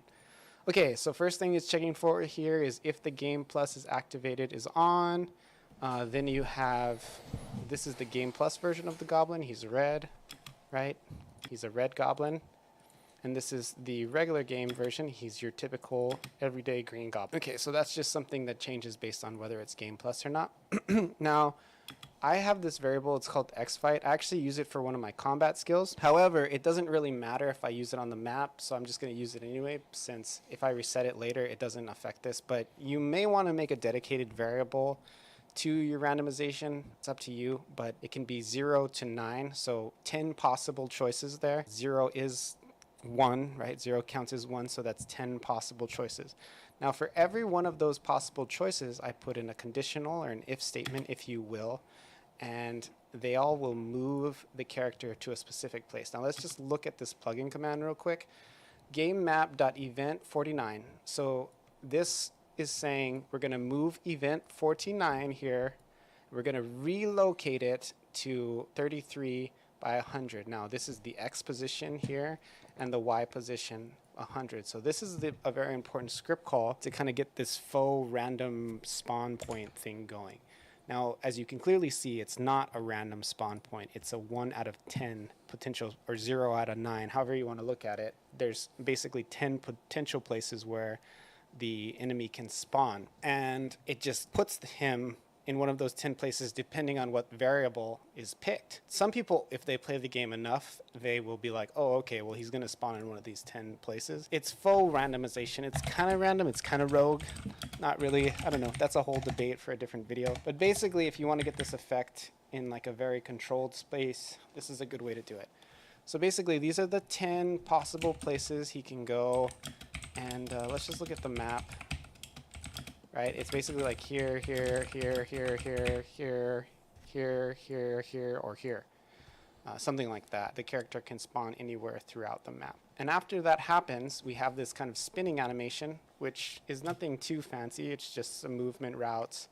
Okay, so first thing it's checking for here is if the Game Plus is activated is on. Then you have, this is the Game Plus version of the goblin. He's red, right? He's a red goblin. And this is the regular game version. He's your typical everyday green goblin. Okay, so that's just something that changes based on whether it's Game Plus or not. Now, I have this variable, it's called xfight. I actually use it for one of my combat skills. However, it doesn't really matter if I use it on the map, so I'm just going to use it anyway, since if I reset it later, it doesn't affect this. But you may want to make a dedicated variable to your randomization. It's up to you, but it can be 0 to 9, so 10 possible choices there. 0 is 1, right? 0 counts as 1, so that's 10 possible choices. Now, for every one of those possible choices, I put in a conditional or an if statement, if you will, and they all will move the character to a specific place. Now, let's just look at this plugin command real quick. GameMap.event49. So this is saying we're going to move event 49 here. We're going to relocate it to 33 by by 100. Now this is the X position here and the Y position 100. So this is a very important script call to kind of get this faux random spawn point thing going. Now, as you can clearly see, it's not a random spawn point. It's a 1 out of 10 potential, or 0 out of 9, however you want to look at it. There's basically 10 potential places where the enemy can spawn. And it just puts him in one of those 10 places depending on what variable is picked. Some people, if they play the game enough, they will be like, oh, okay, well, he's going to spawn in one of these 10 places. It's faux randomization. It's kind of random. It's kind of rogue. Not really. I don't know. That's a whole debate for a different video. But basically, if you want to get this effect in like a very controlled space, this is a good way to do it. So basically, these are the 10 possible places he can go. And let's just look at the map. Right? It's basically like here, here, here, here, here, here, here, here, here, or here. Something like that. The character can spawn anywhere throughout the map. And after that happens, we have this kind of spinning animation, which is nothing too fancy. It's just some movement routes.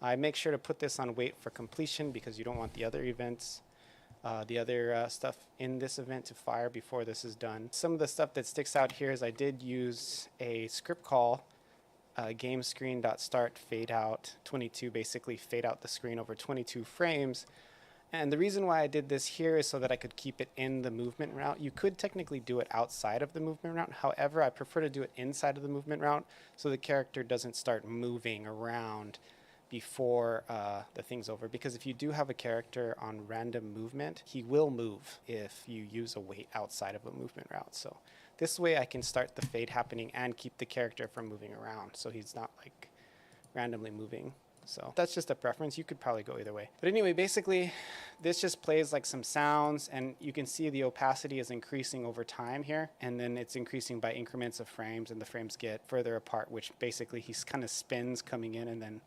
I make sure to put this on wait for completion because you don't want the other events, stuff in this event to fire before this is done. Some of the stuff that sticks out here is I did use a script call, game screen.start fade out 22, basically fade out the screen over 22 frames. And the reason why I did this here is so that I could keep it in the movement route. You could technically do it outside of the movement route. However, I prefer to do it inside of the movement route so the character doesn't start moving around before the thing's over. Because if you do have a character on random movement, he will move if you use a wait outside of a movement route. So this way I can start the fade happening and keep the character from moving around so he's not like randomly moving. So that's just a preference. You could probably go either way. But anyway, basically, this just plays like some sounds, and you can see the opacity is increasing over time here, and then it's increasing by increments of frames, and the frames get further apart, which basically he kind of spins coming in, and then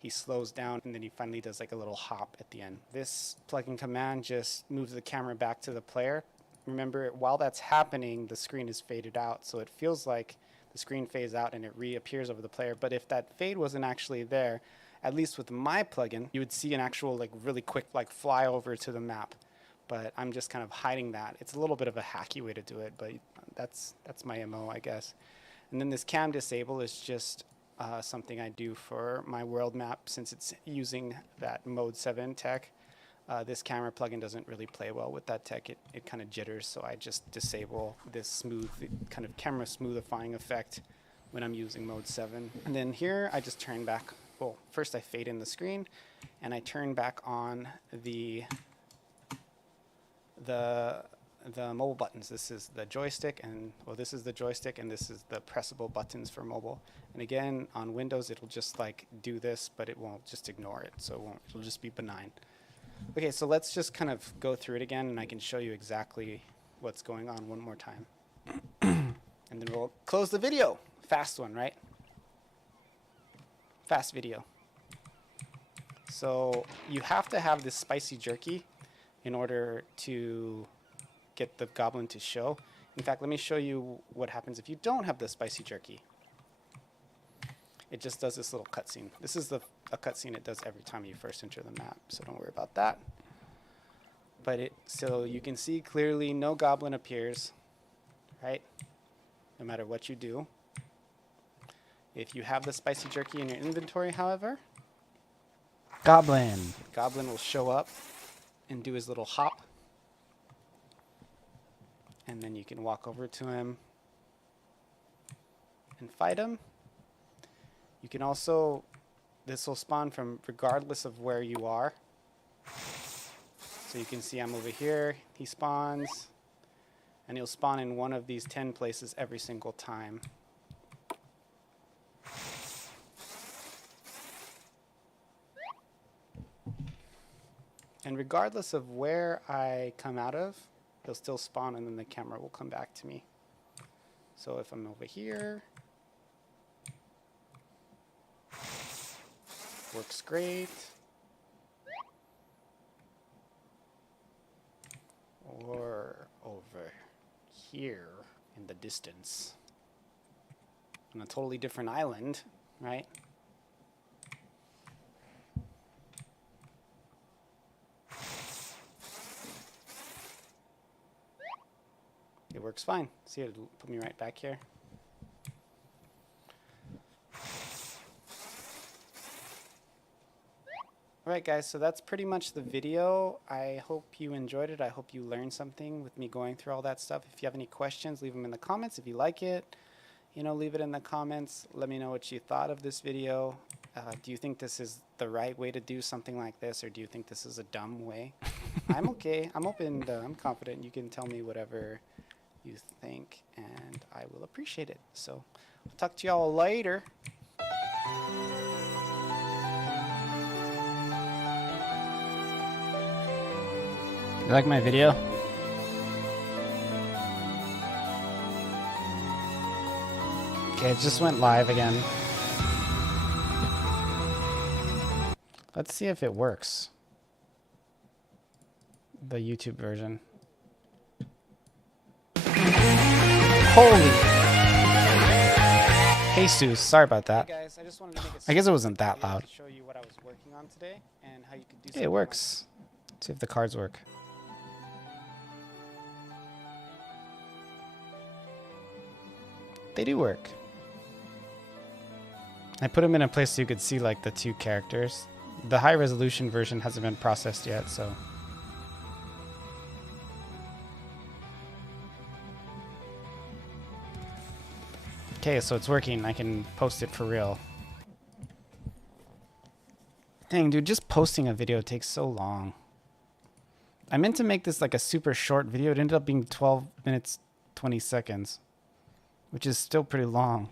he slows down, and then he finally does like a little hop at the end. This plugin command just moves the camera back to the player. Remember, while that's happening, the screen is faded out, so it feels like the screen fades out and it reappears over the player. But if that fade wasn't actually there, at least with my plugin, you would see an actual like really quick like fly over to the map. But I'm just kind of hiding that. It's a little bit of a hacky way to do it, but that's my MO, I guess. And then this cam disable is just something I do for my world map since it's using that mode 7 tech. This camera plugin doesn't really play well with that tech. It kind of jitters, so I just disable this smooth, kind of camera smoothifying effect when I'm using mode 7. And then here I just turn back, well, first I fade in the screen, and I turn back on the mobile buttons. This is the joystick, and well, this is the joystick, and this is the pressable buttons for mobile. And again, on Windows, it'll just like do this, but it won't, just ignore it. So it'll just be benign. Okay, so let's just kind of go through it again, and I can show you exactly what's going on one more time. And then we'll close the video. Fast one, right? Fast video. So you have to have this spicy jerky in order to get the goblin to show. In fact, let me show you what happens if you don't have the spicy jerky. It just does this little cutscene. This is a cutscene it does every time you first enter the map, so don't worry about that. But so you can see clearly no goblin appears, right? No matter what you do. If you have the spicy jerky in your inventory, however, Goblin goblin will show up and do his little hop. And then you can walk over to him and fight him. You can also, this will spawn from regardless of where you are. So you can see I'm over here, he spawns, and he'll spawn in one of these 10 places every single time. And regardless of where I come out of, he'll still spawn, and then the camera will come back to me. So if I'm over here, works great. Or over here in the distance on a totally different island, right? works fine. See, it'll put me right back here. Alright guys, so that's pretty much the video. I hope you enjoyed it. I hope you learned something with me going through all that stuff. If you have any questions, leave them in the comments. If you like it, you know, leave it in the comments. Let me know what you thought of this video. Do you think this is the right way to do something like this, or do you think this is a dumb way? I'm okay. I'm open. I'm confident. You can tell me whatever you think, and I will appreciate it. So I'll talk to y'all later. You like my video? Okay, it just went live again. Let's see if it works. The YouTube version. Holy! Jesus, sorry about that. Hey guys, I just wanted to make a I guess it wasn't that video loud. to show you what I was working on today and how you could do Hey, something it like works. Let's see if the cards work. They do work. I put them in a place so you could see like the two characters. The high resolution version hasn't been processed yet, so. Okay, so it's working. I can post it for real. Dang, dude, just posting a video takes so long. I meant to make this like a super short video. It ended up being 12 minutes, 20 seconds, which is still pretty long.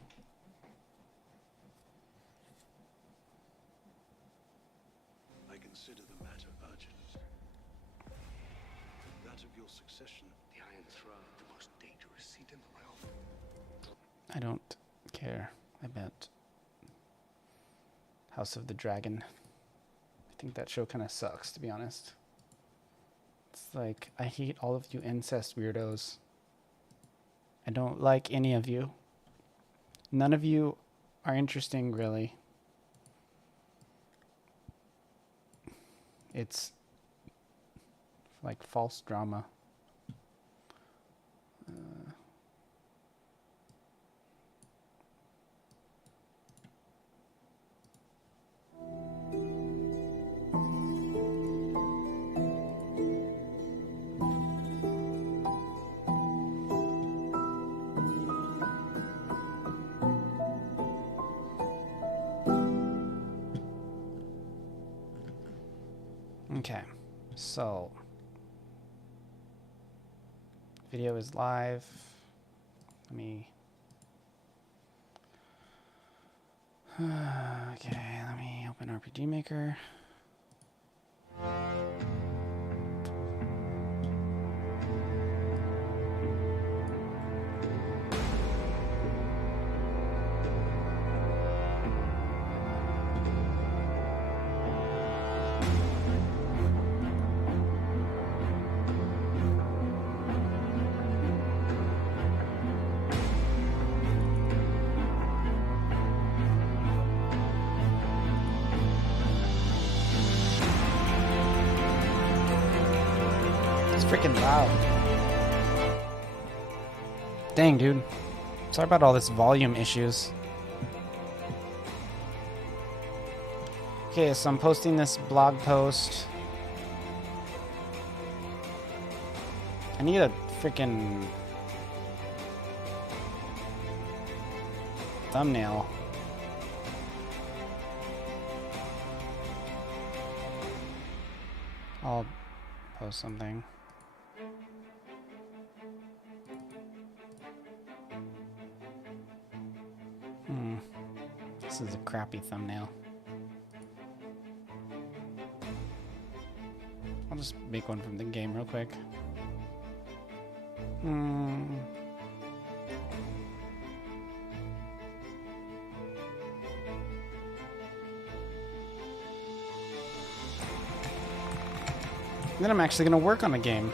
I consider the matter urgent. That of your succession, the Iron Throne, the most dangerous seat in the realm. I don't care. I bet. House of the Dragon. I think that show kind of sucks, to be honest. It's like, I hate all of you incest weirdos. I don't like any of you. None of you are interesting, really. It's like false drama. Okay, so video is live. Let me okay, let me open RPG Maker. It's freaking loud. Dang, dude. Sorry about all this volume issues. Okay, so I'm posting this blog post. I need a freaking thumbnail. I'll post something. This is a crappy thumbnail. I'll just make one from the game real quick. Then I'm actually going to work on a game.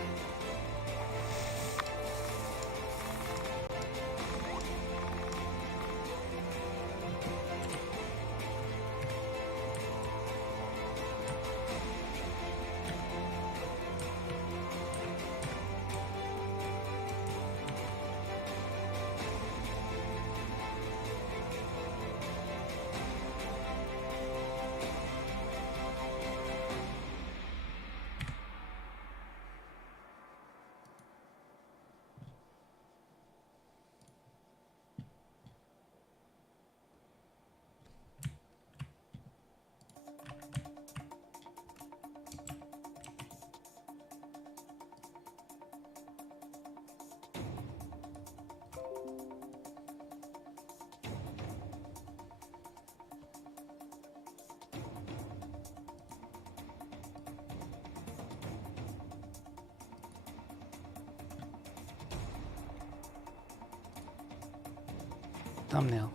thumbnail.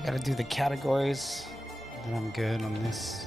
I gotta do the categories, then I'm good on this.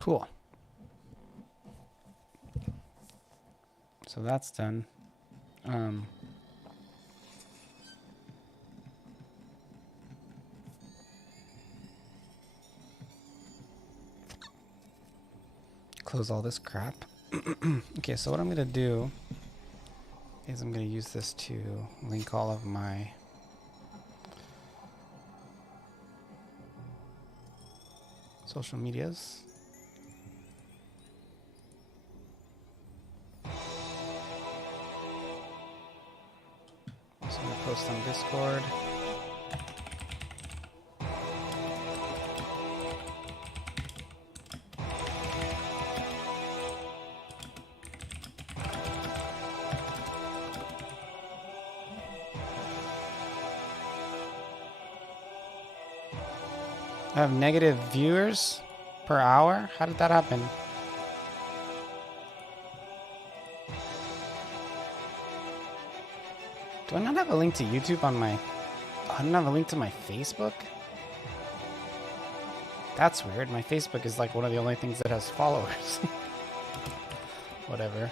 Cool. So that's done. Close all this crap. Okay, so what I'm gonna do is I'm gonna use this to link all of my social medias. So I'm gonna post on Discord. I have negative viewers per hour? How did that happen? Do I not have a link to YouTube on my... I don't have a link to my Facebook? That's weird. My Facebook is like one of the only things that has followers. Whatever.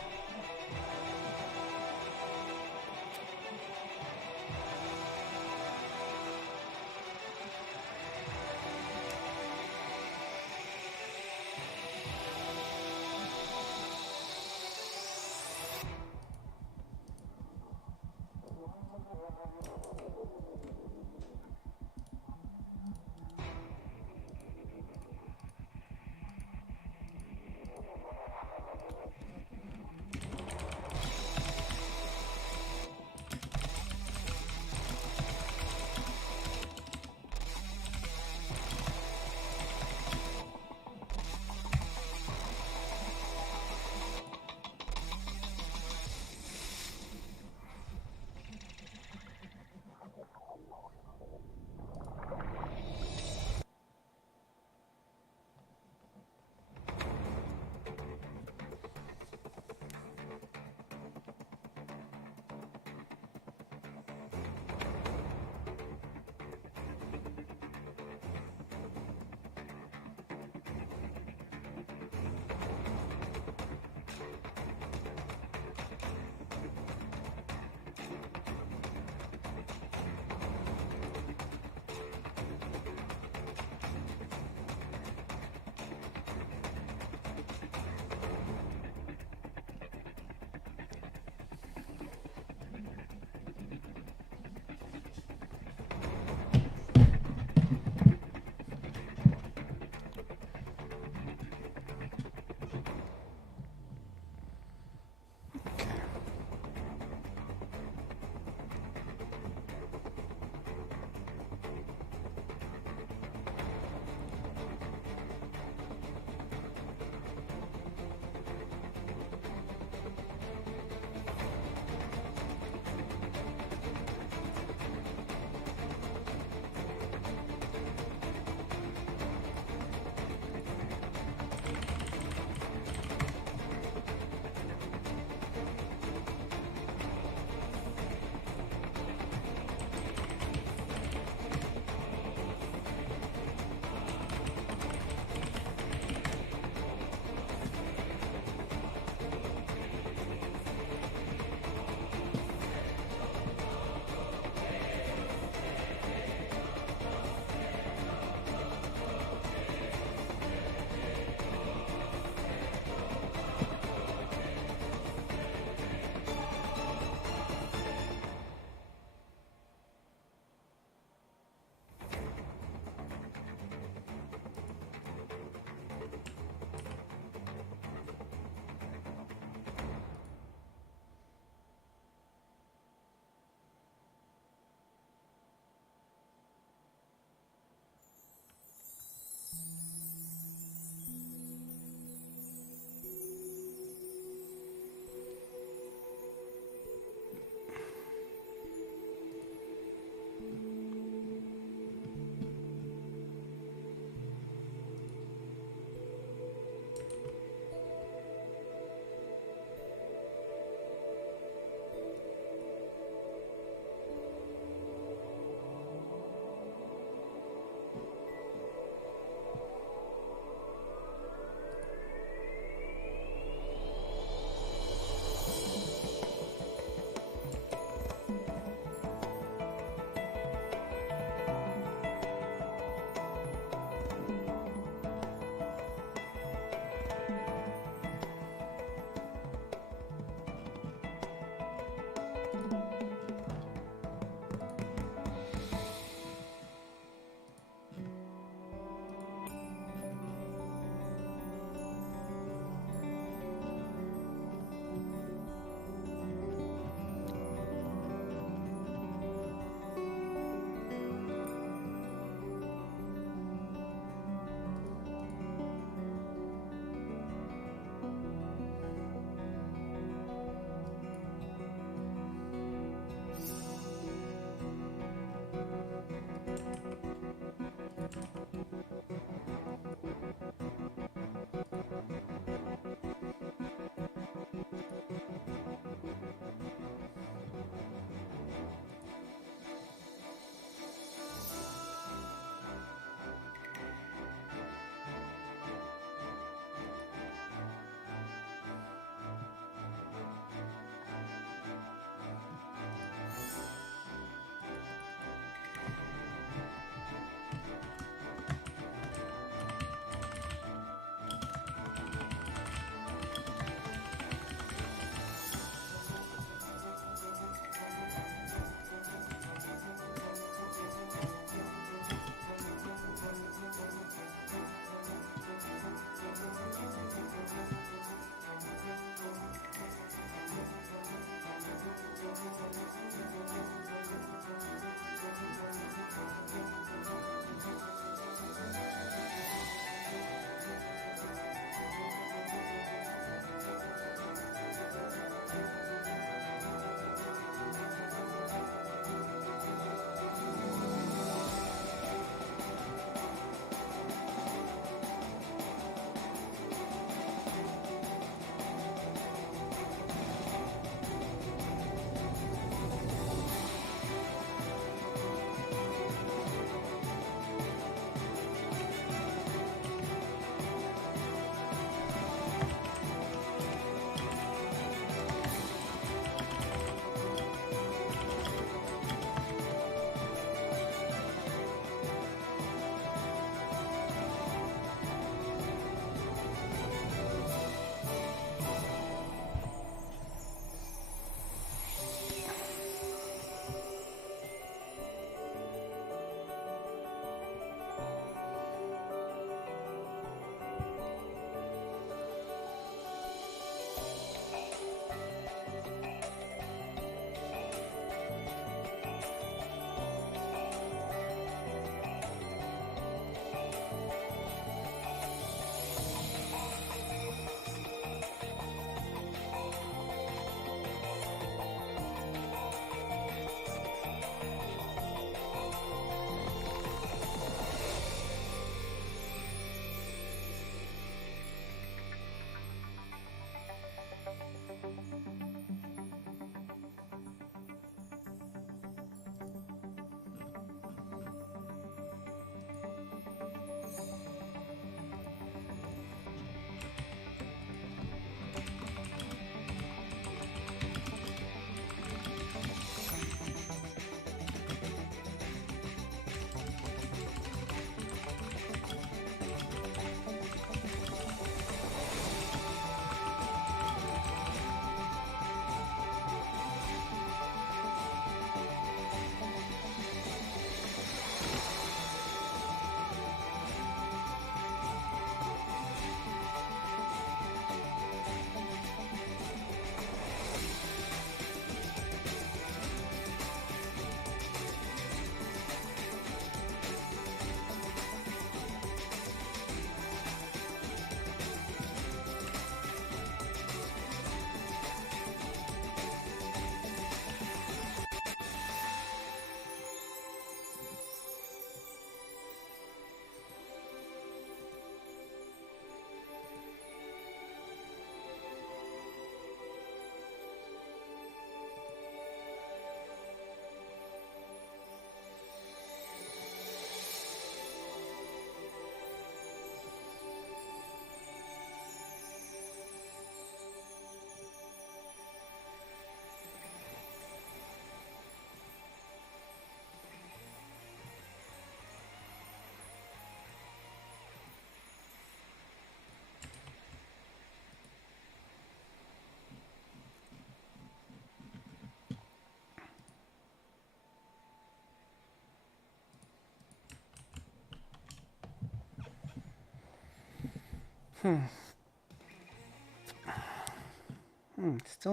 Still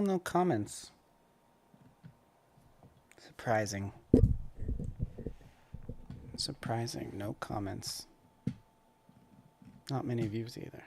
no comments. Surprising. Surprising. No comments. Not many views either.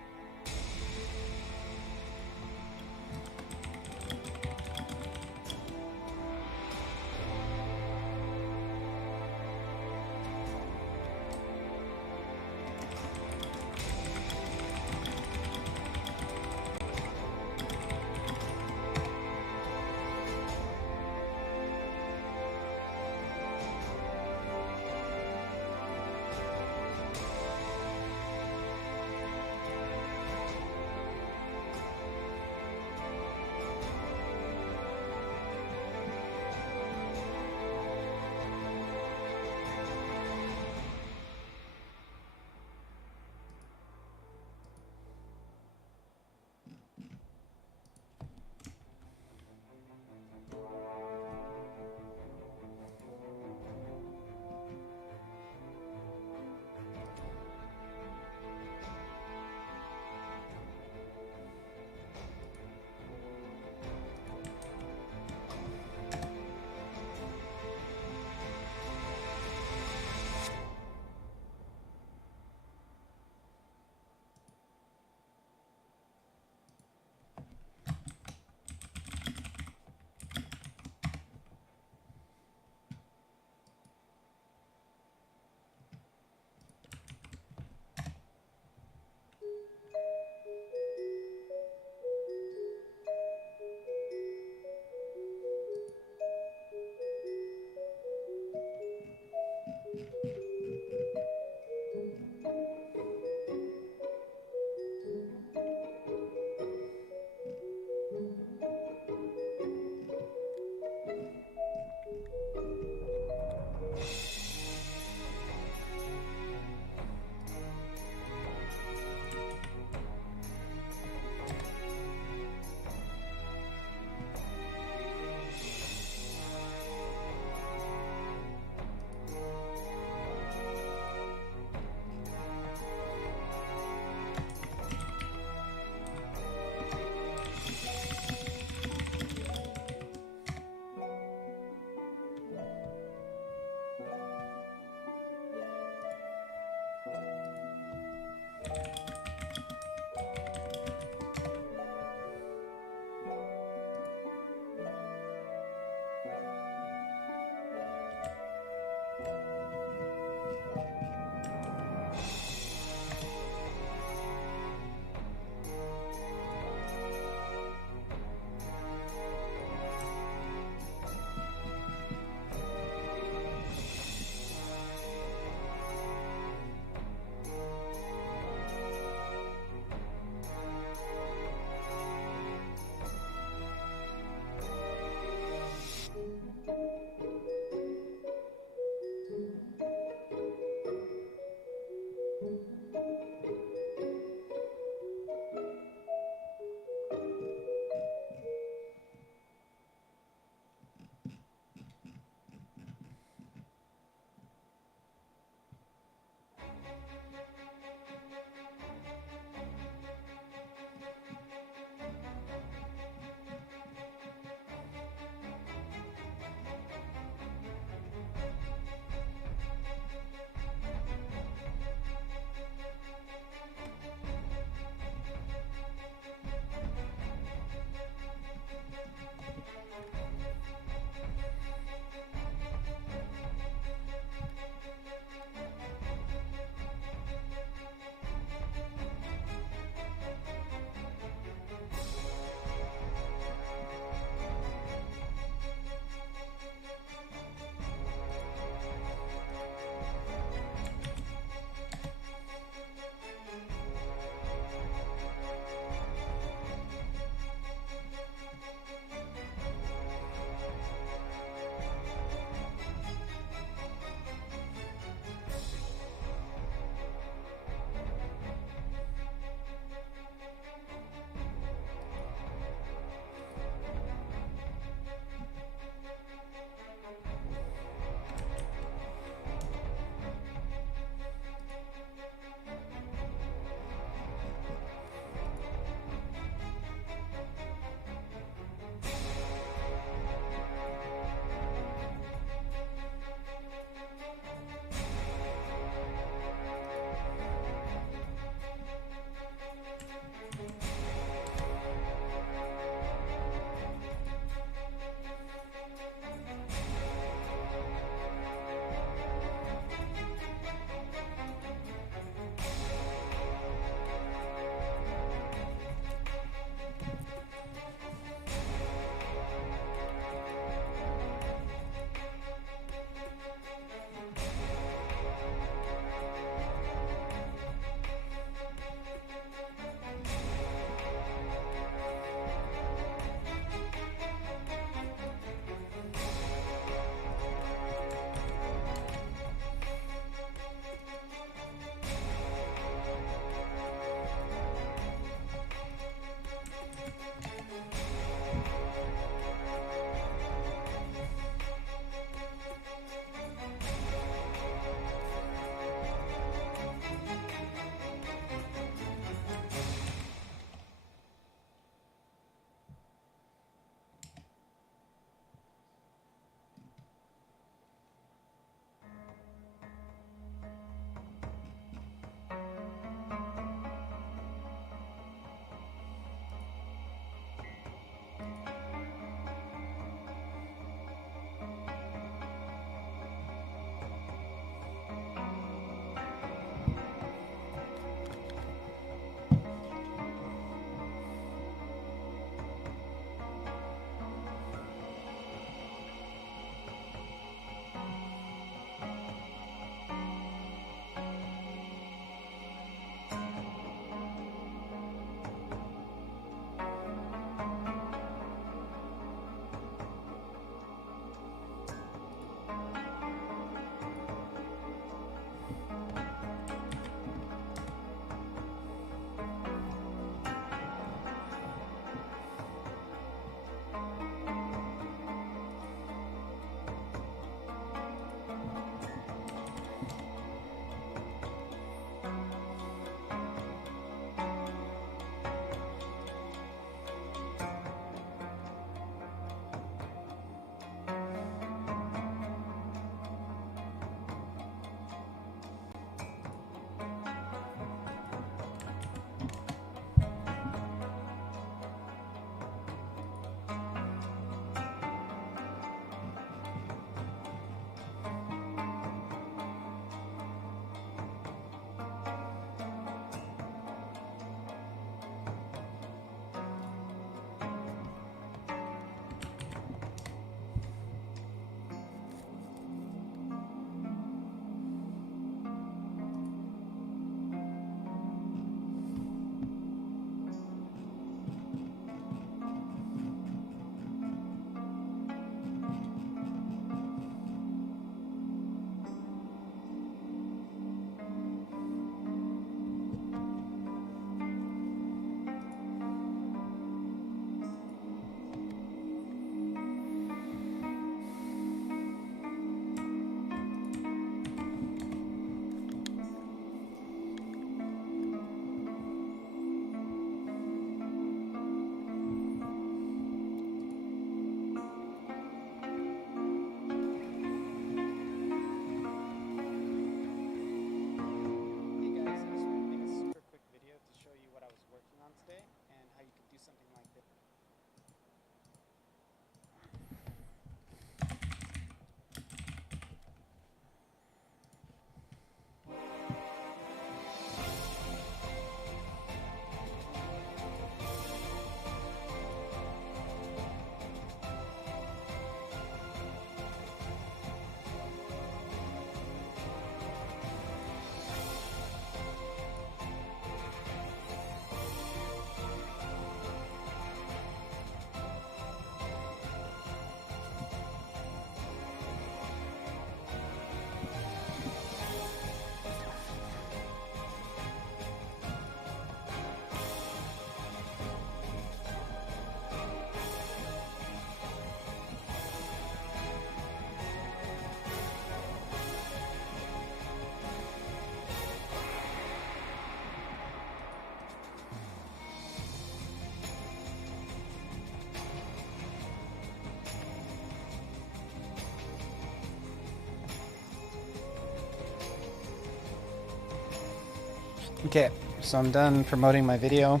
Okay, so I'm done promoting my video.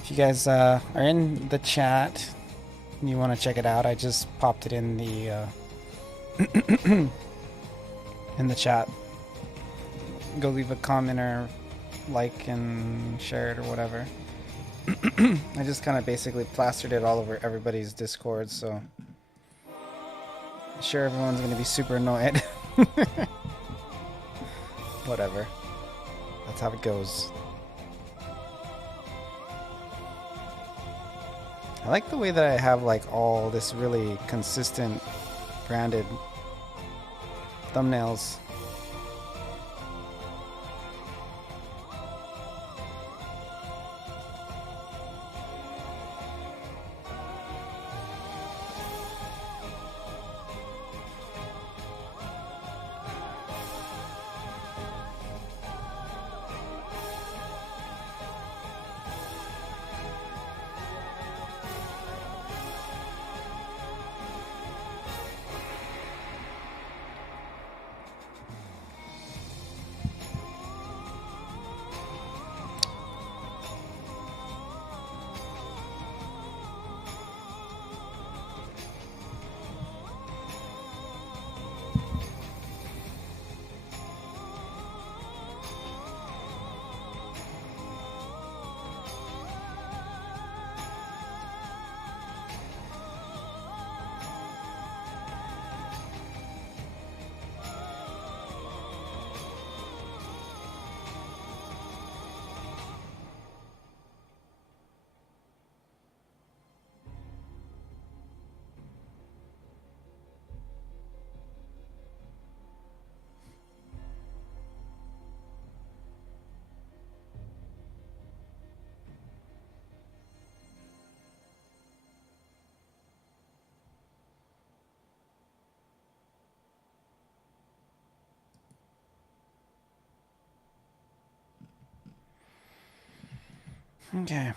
If you guys are in the chat and you want to check it out, I just popped it in the in the chat. Go leave a comment or like and share it or whatever. I just kind of basically plastered it all over everybody's Discord, so I'm sure everyone's going to be super annoyed. Whatever. That's how it goes. I like the way that I have like all this really consistent branded thumbnails. Okay.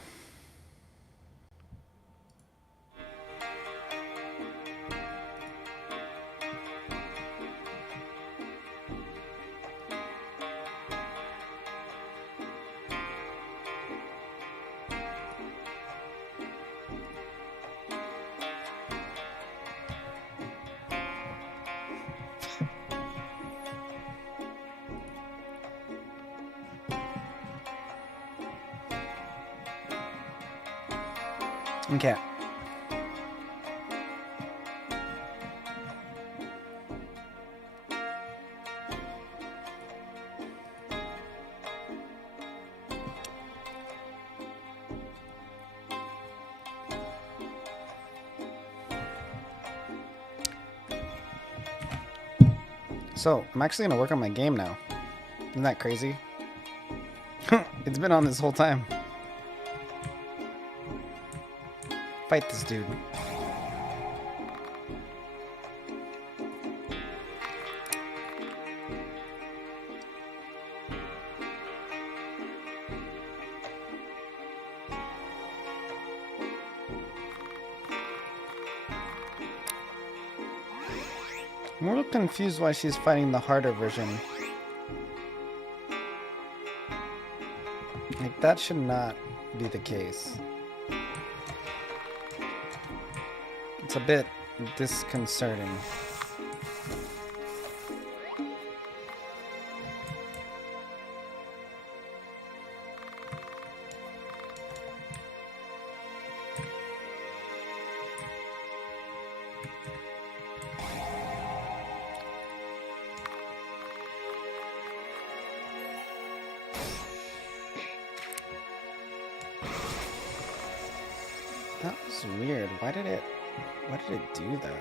Okay. So, I'm actually going to work on my game now. Isn't that crazy? It's been on this whole time. Fight this dude. I'm a little confused why she's fighting the harder version. Like, that should not be the case. It's a bit disconcerting. That was weird. Why did it do that?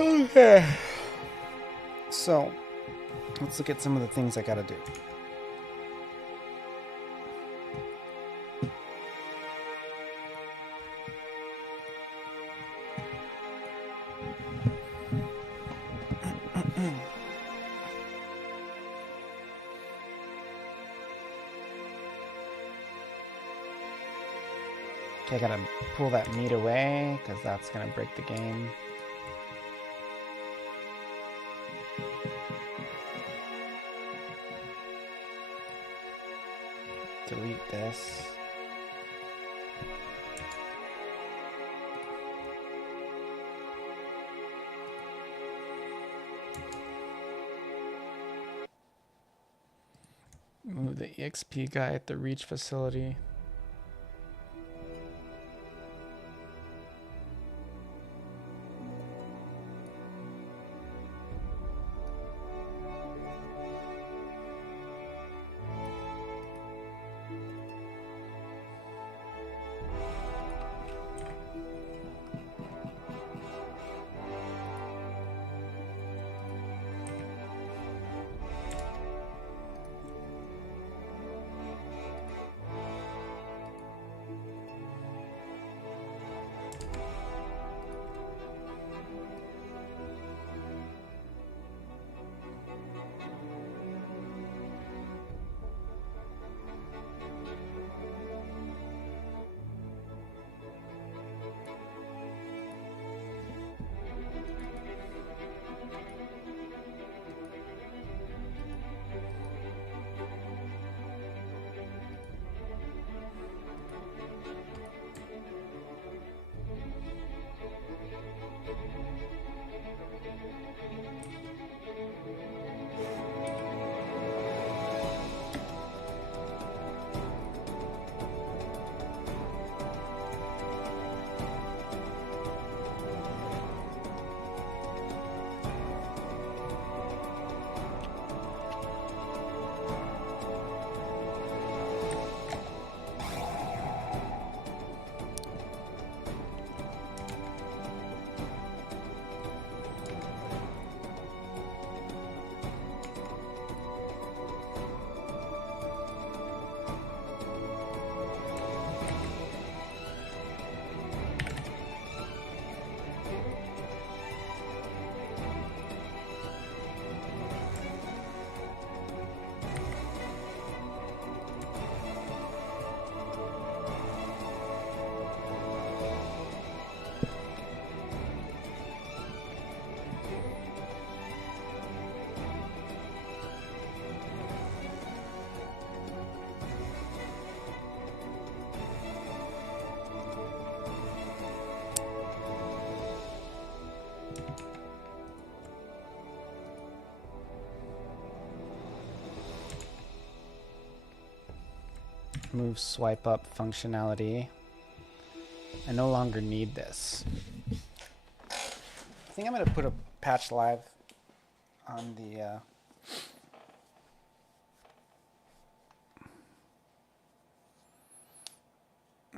Okay. So, let's look at some of the things I gotta do. Okay, I gotta pull that meat away because that's gonna break the game. Delete this. Move the EXP guy at the reach facility. Move swipe up functionality. I no longer need this. I think I'm gonna put a patch live on the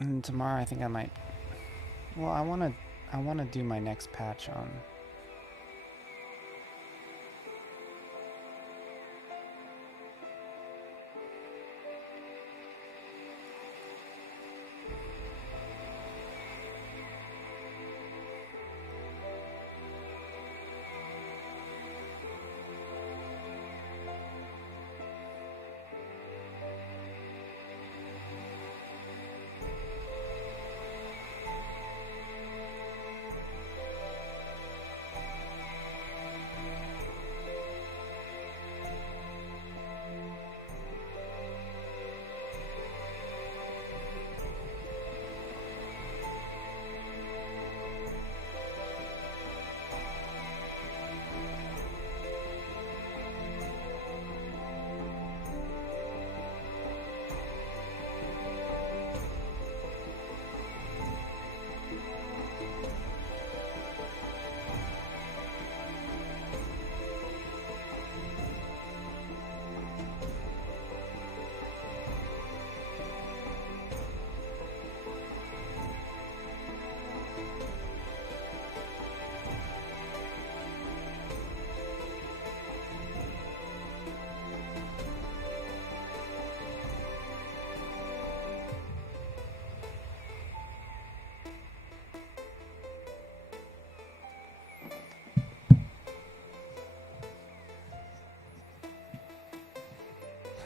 And tomorrow I think I might. Well, I wanna do my next patch on.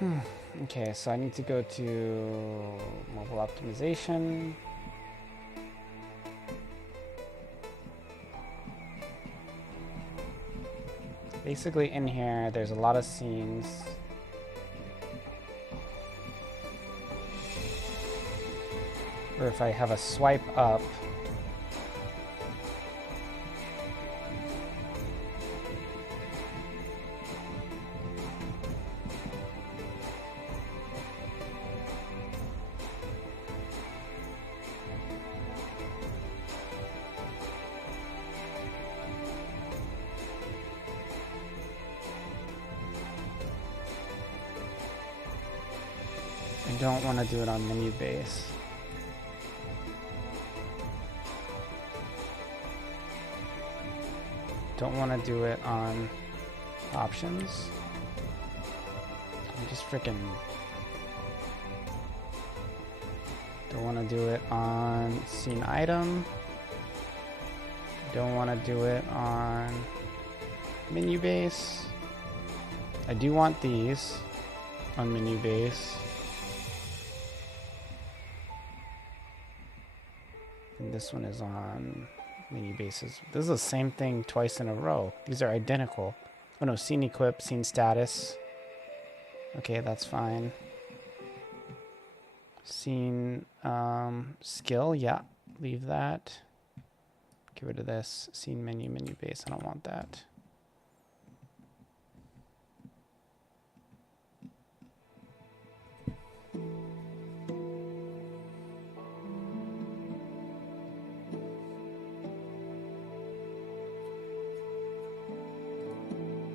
Okay, so I need to go to mobile optimization. Basically in here, there's a lot of scenes. Or if I have a swipe up, I don't want to do it on menu base. Don't want to do it on options. I'm just freaking don't want to do it on scene item. Don't want to do it on menu base. I do want these on menu base. And this one is on menu bases. This is the same thing twice in a row. These are identical. Oh no, scene equip, scene status. Okay, that's fine. Scene skill, yeah, leave that. Get rid of this. Scene menu, menu base, I don't want that.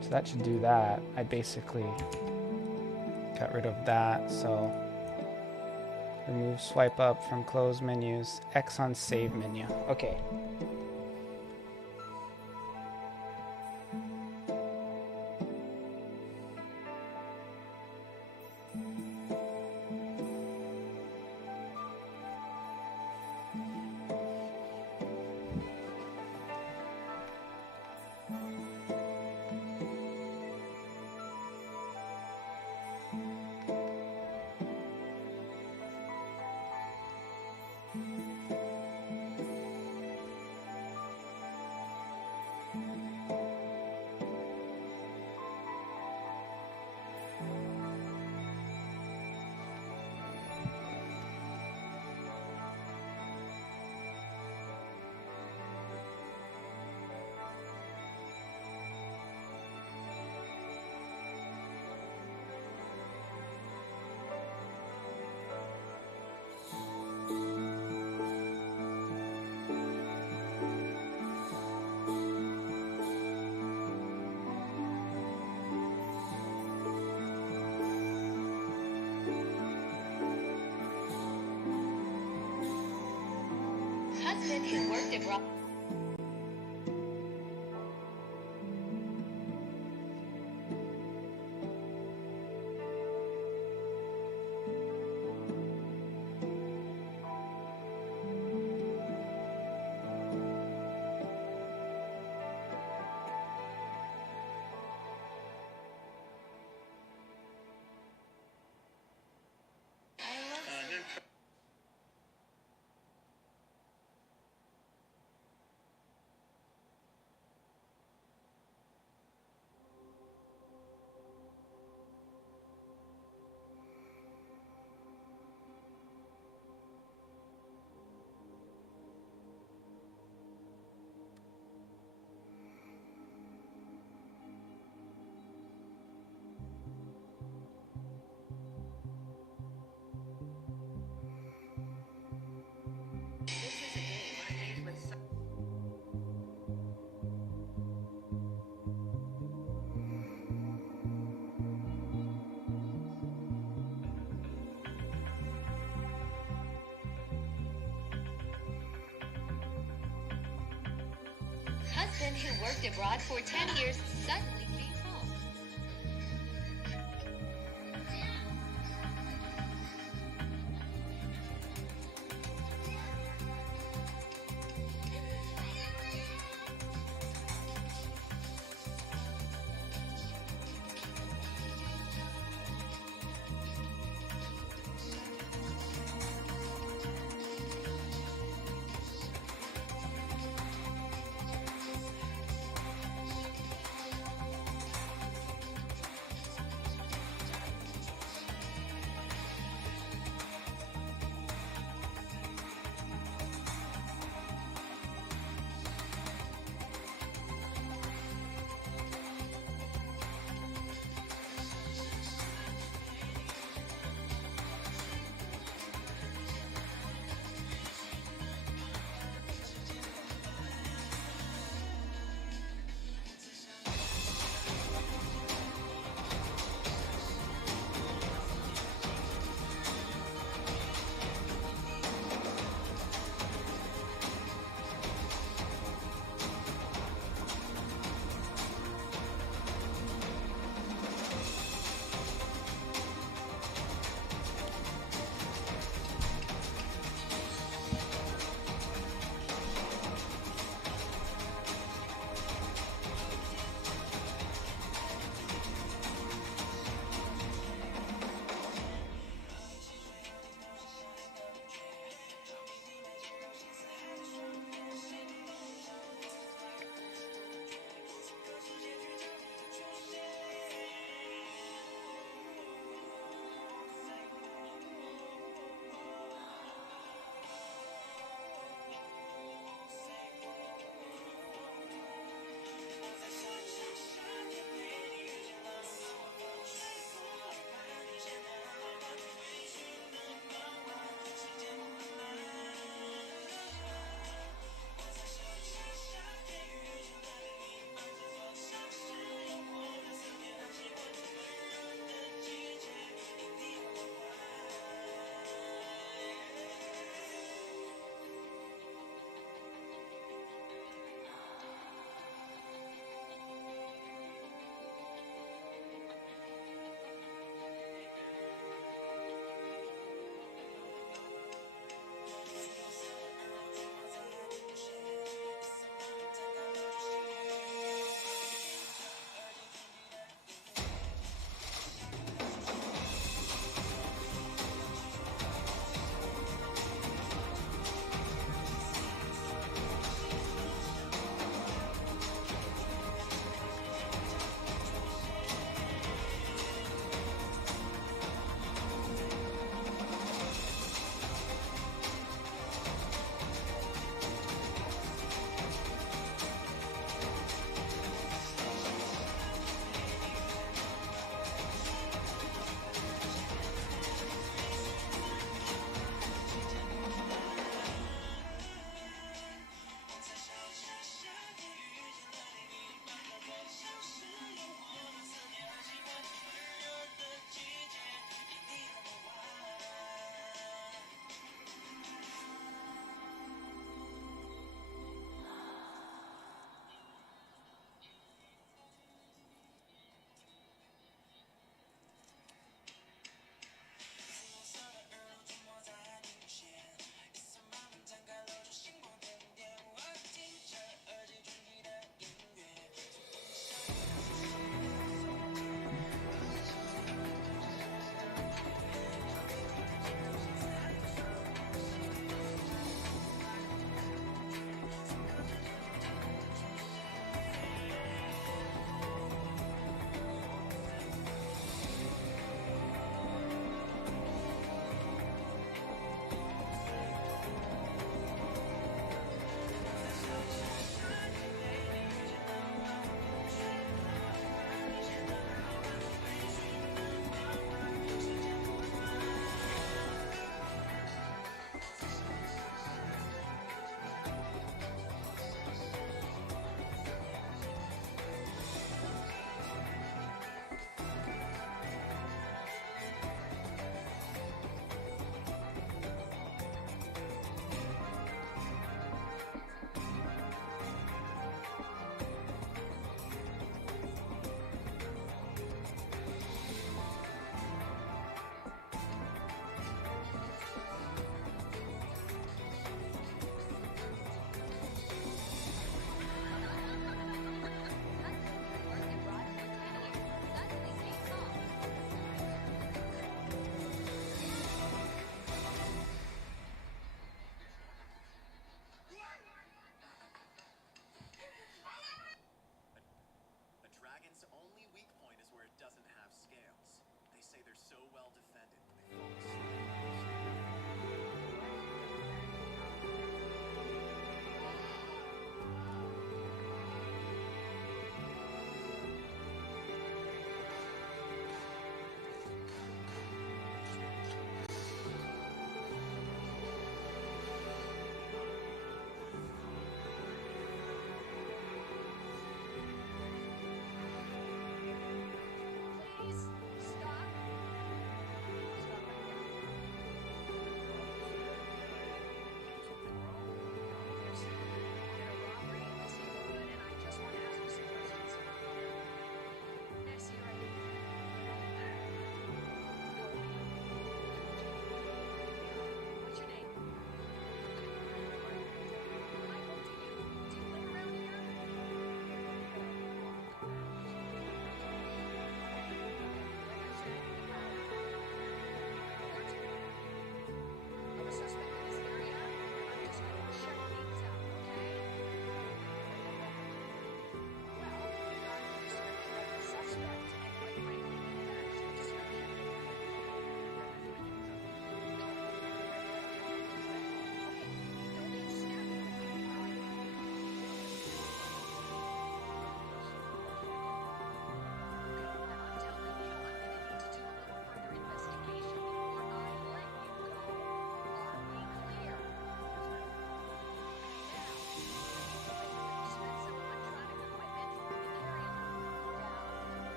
So that should do that. I basically got rid of that, so remove swipe up from close menus, X on save menu. Okay. Husband who worked at Rock. Husband who worked abroad for 10 years suddenly came home.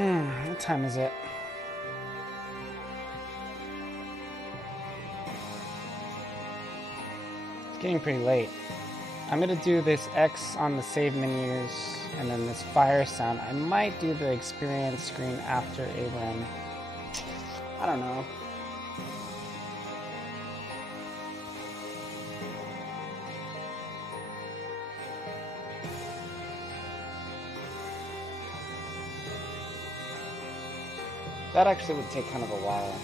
What time is it? It's getting pretty late. I'm gonna do this X on the save menus and then this fire sound. I might do the experience screen after Abram. I don't know. That actually would take kind of a while.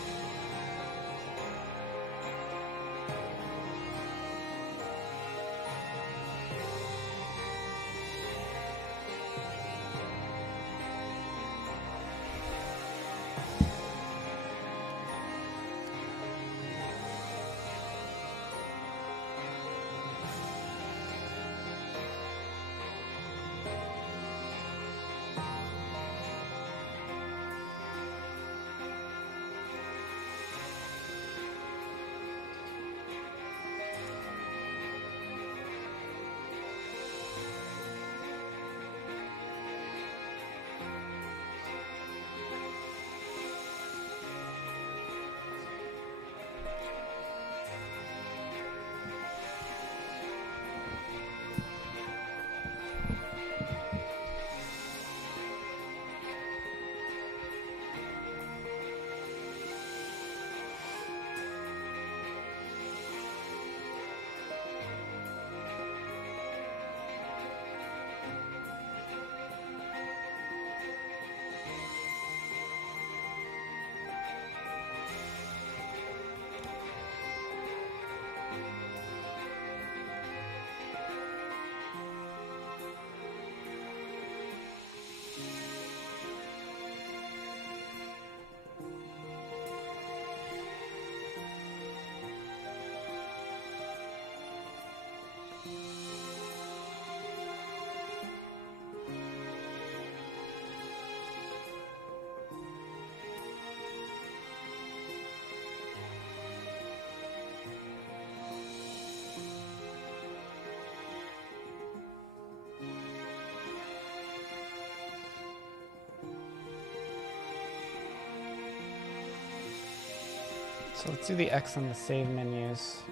So let's do the X on the save menus.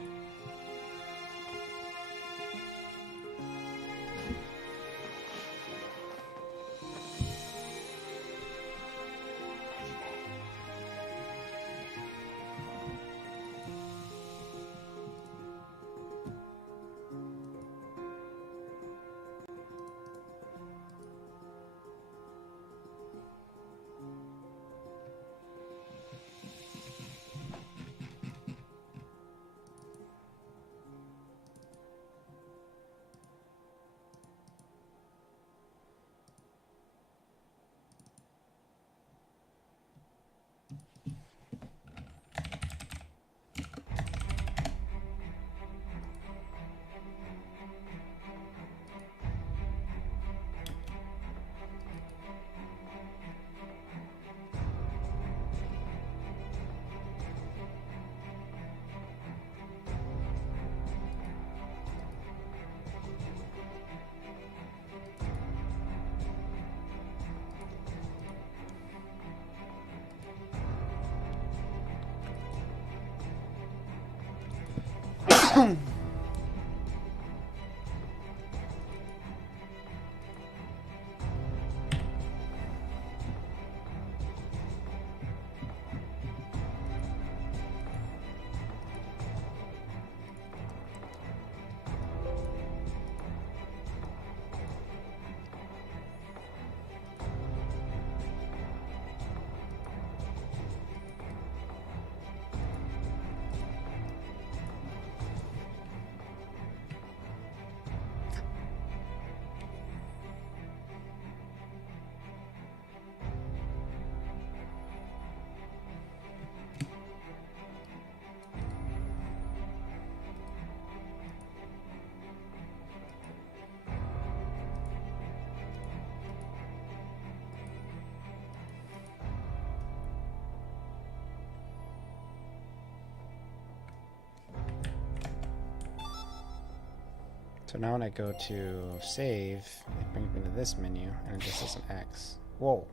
So now when I go to save, it brings me to this menu, and it just says an X. Whoa,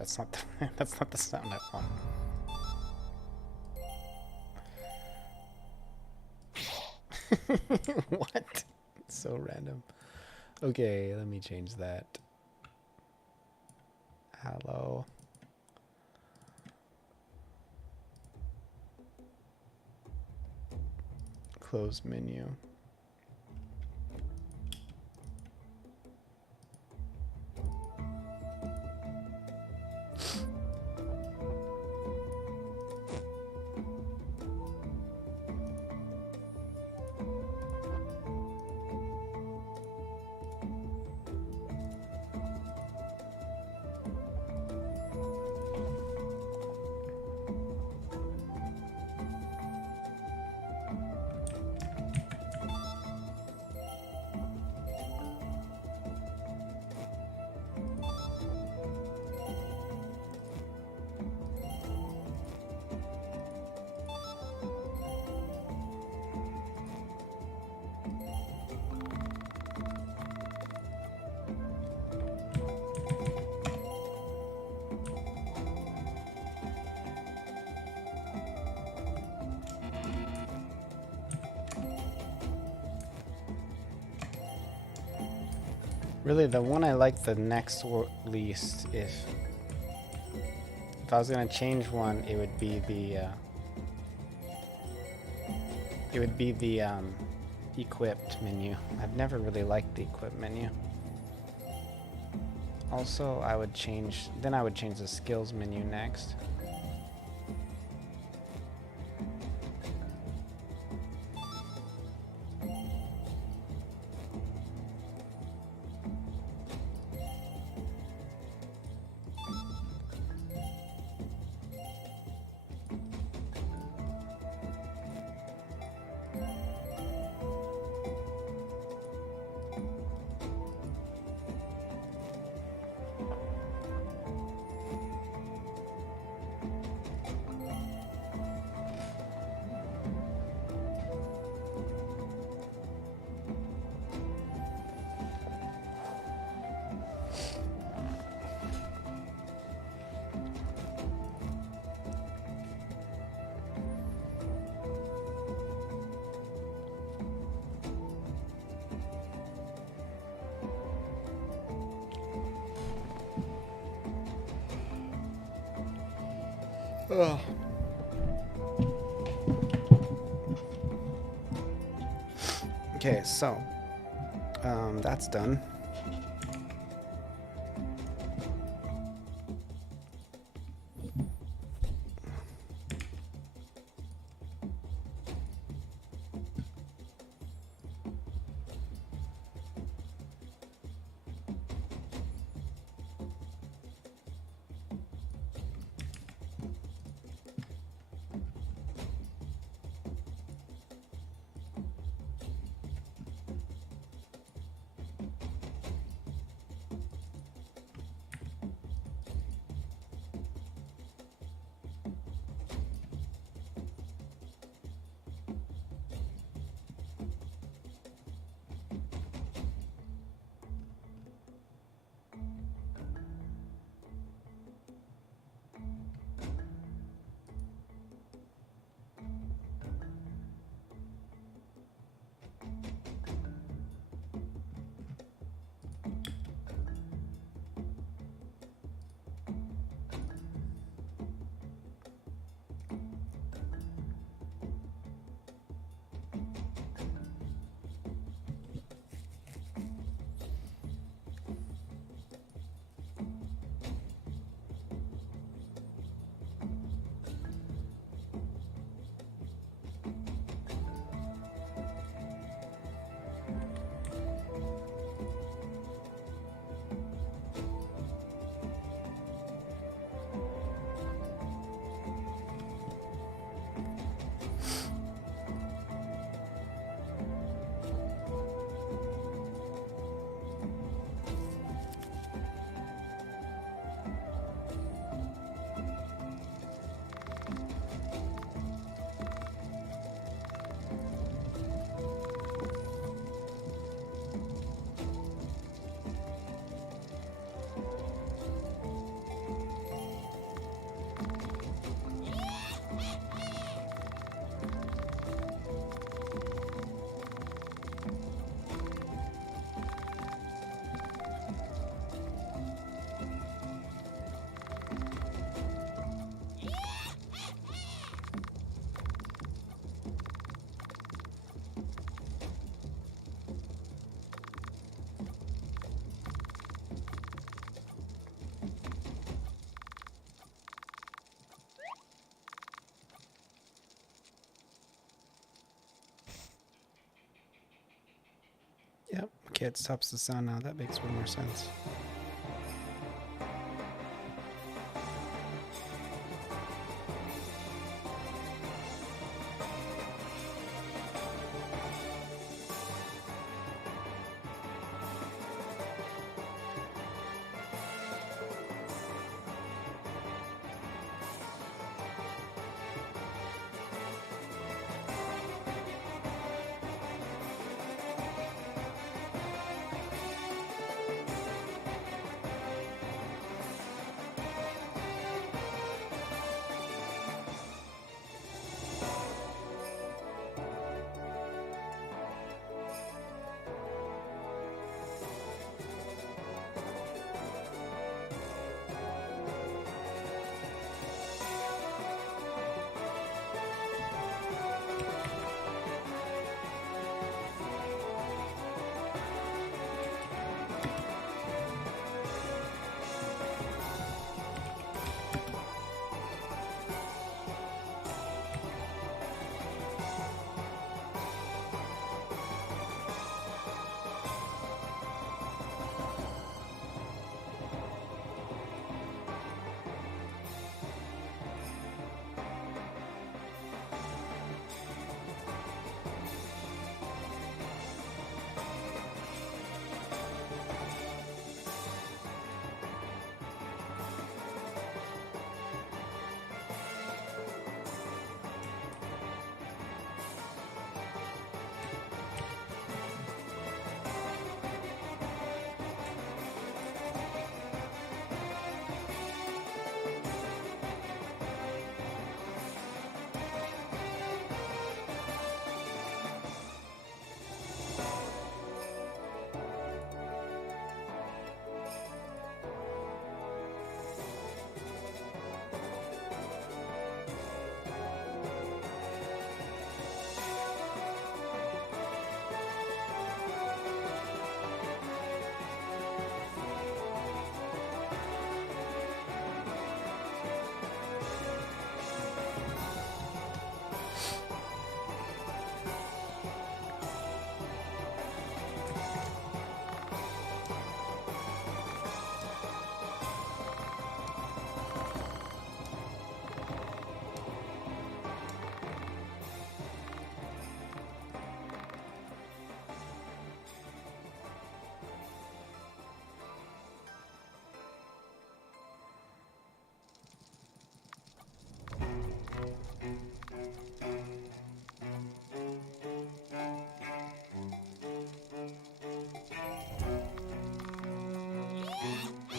That's not the, that's not the sound I want. What? It's so random. Okay, let me change that. Hello. Close menu. Really, the one I like the next least, if I was gonna change one, it would be the equipped menu. I've never really liked the equipped menu. Also, I would change the skills menu next. Ugh. Okay, so that's done. Okay, it stops the sound now. That makes way more sense.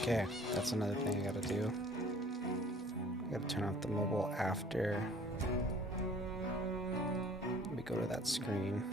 Okay, that's another thing I gotta do. I gotta turn off the mobile after we go to that screen.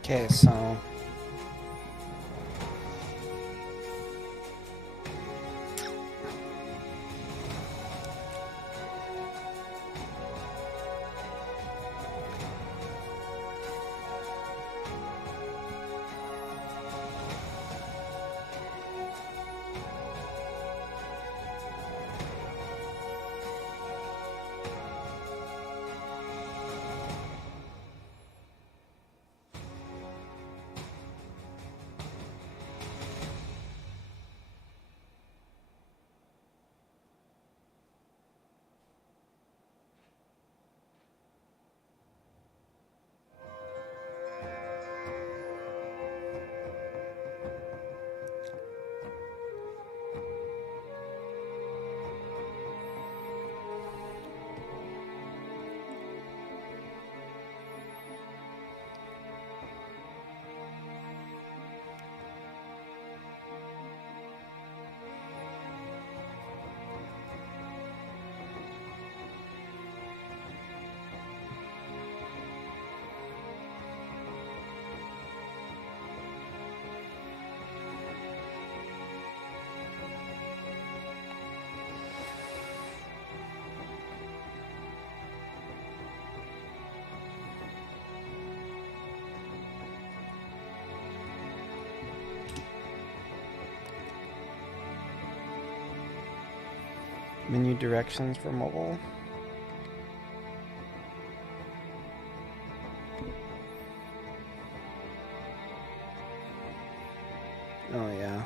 Okay, so menu directions for mobile. Oh yeah.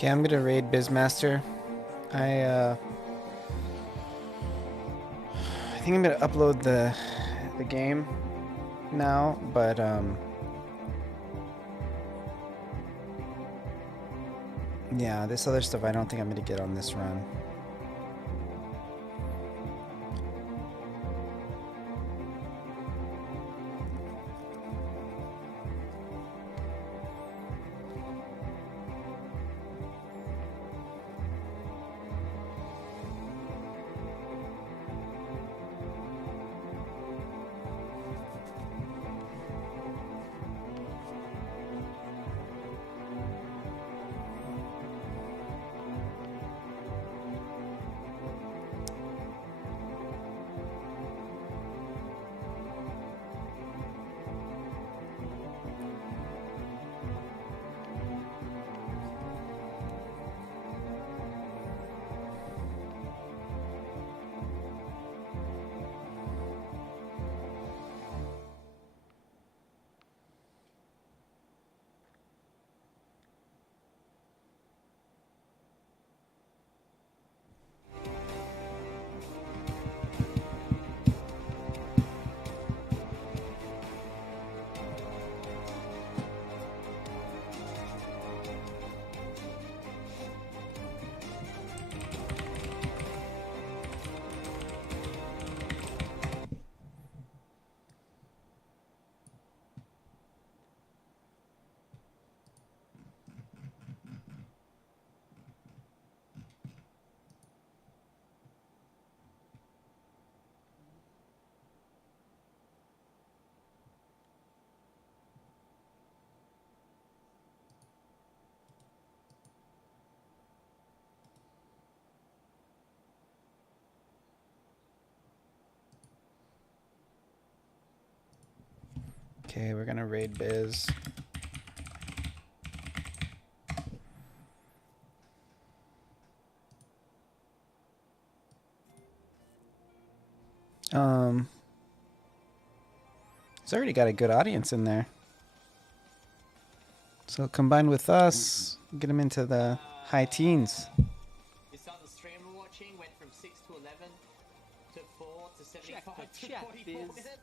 Okay, I'm gonna raid Bizmaster. I think I'm gonna upload the game now, but yeah, this other stuff I don't think I'm gonna get on this run. Okay, we're gonna raid Biz. It's already got a good audience in there. So combined with us, get them into the high teens. This other stream we're watching went from 6 to 11 to 4 to 75 to check, 44 Biz. minutes.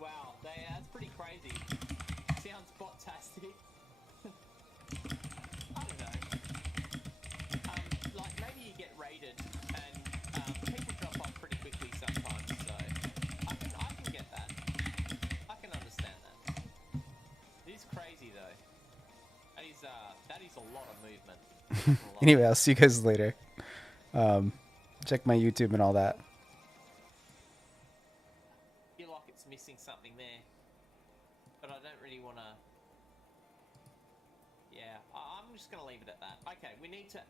Wow, that's pretty crazy. Sounds bot-tastic. I don't know. Like maybe you get raided and people drop off pretty quickly sometimes, so I can get that. I can understand that. It is crazy though. That is a lot of movement. Anyway, I'll see you guys later. Check my YouTube and all that. Feel like it's missing something there, but I don't really want to. Yeah, I'm just going to leave it at that. Okay, we need to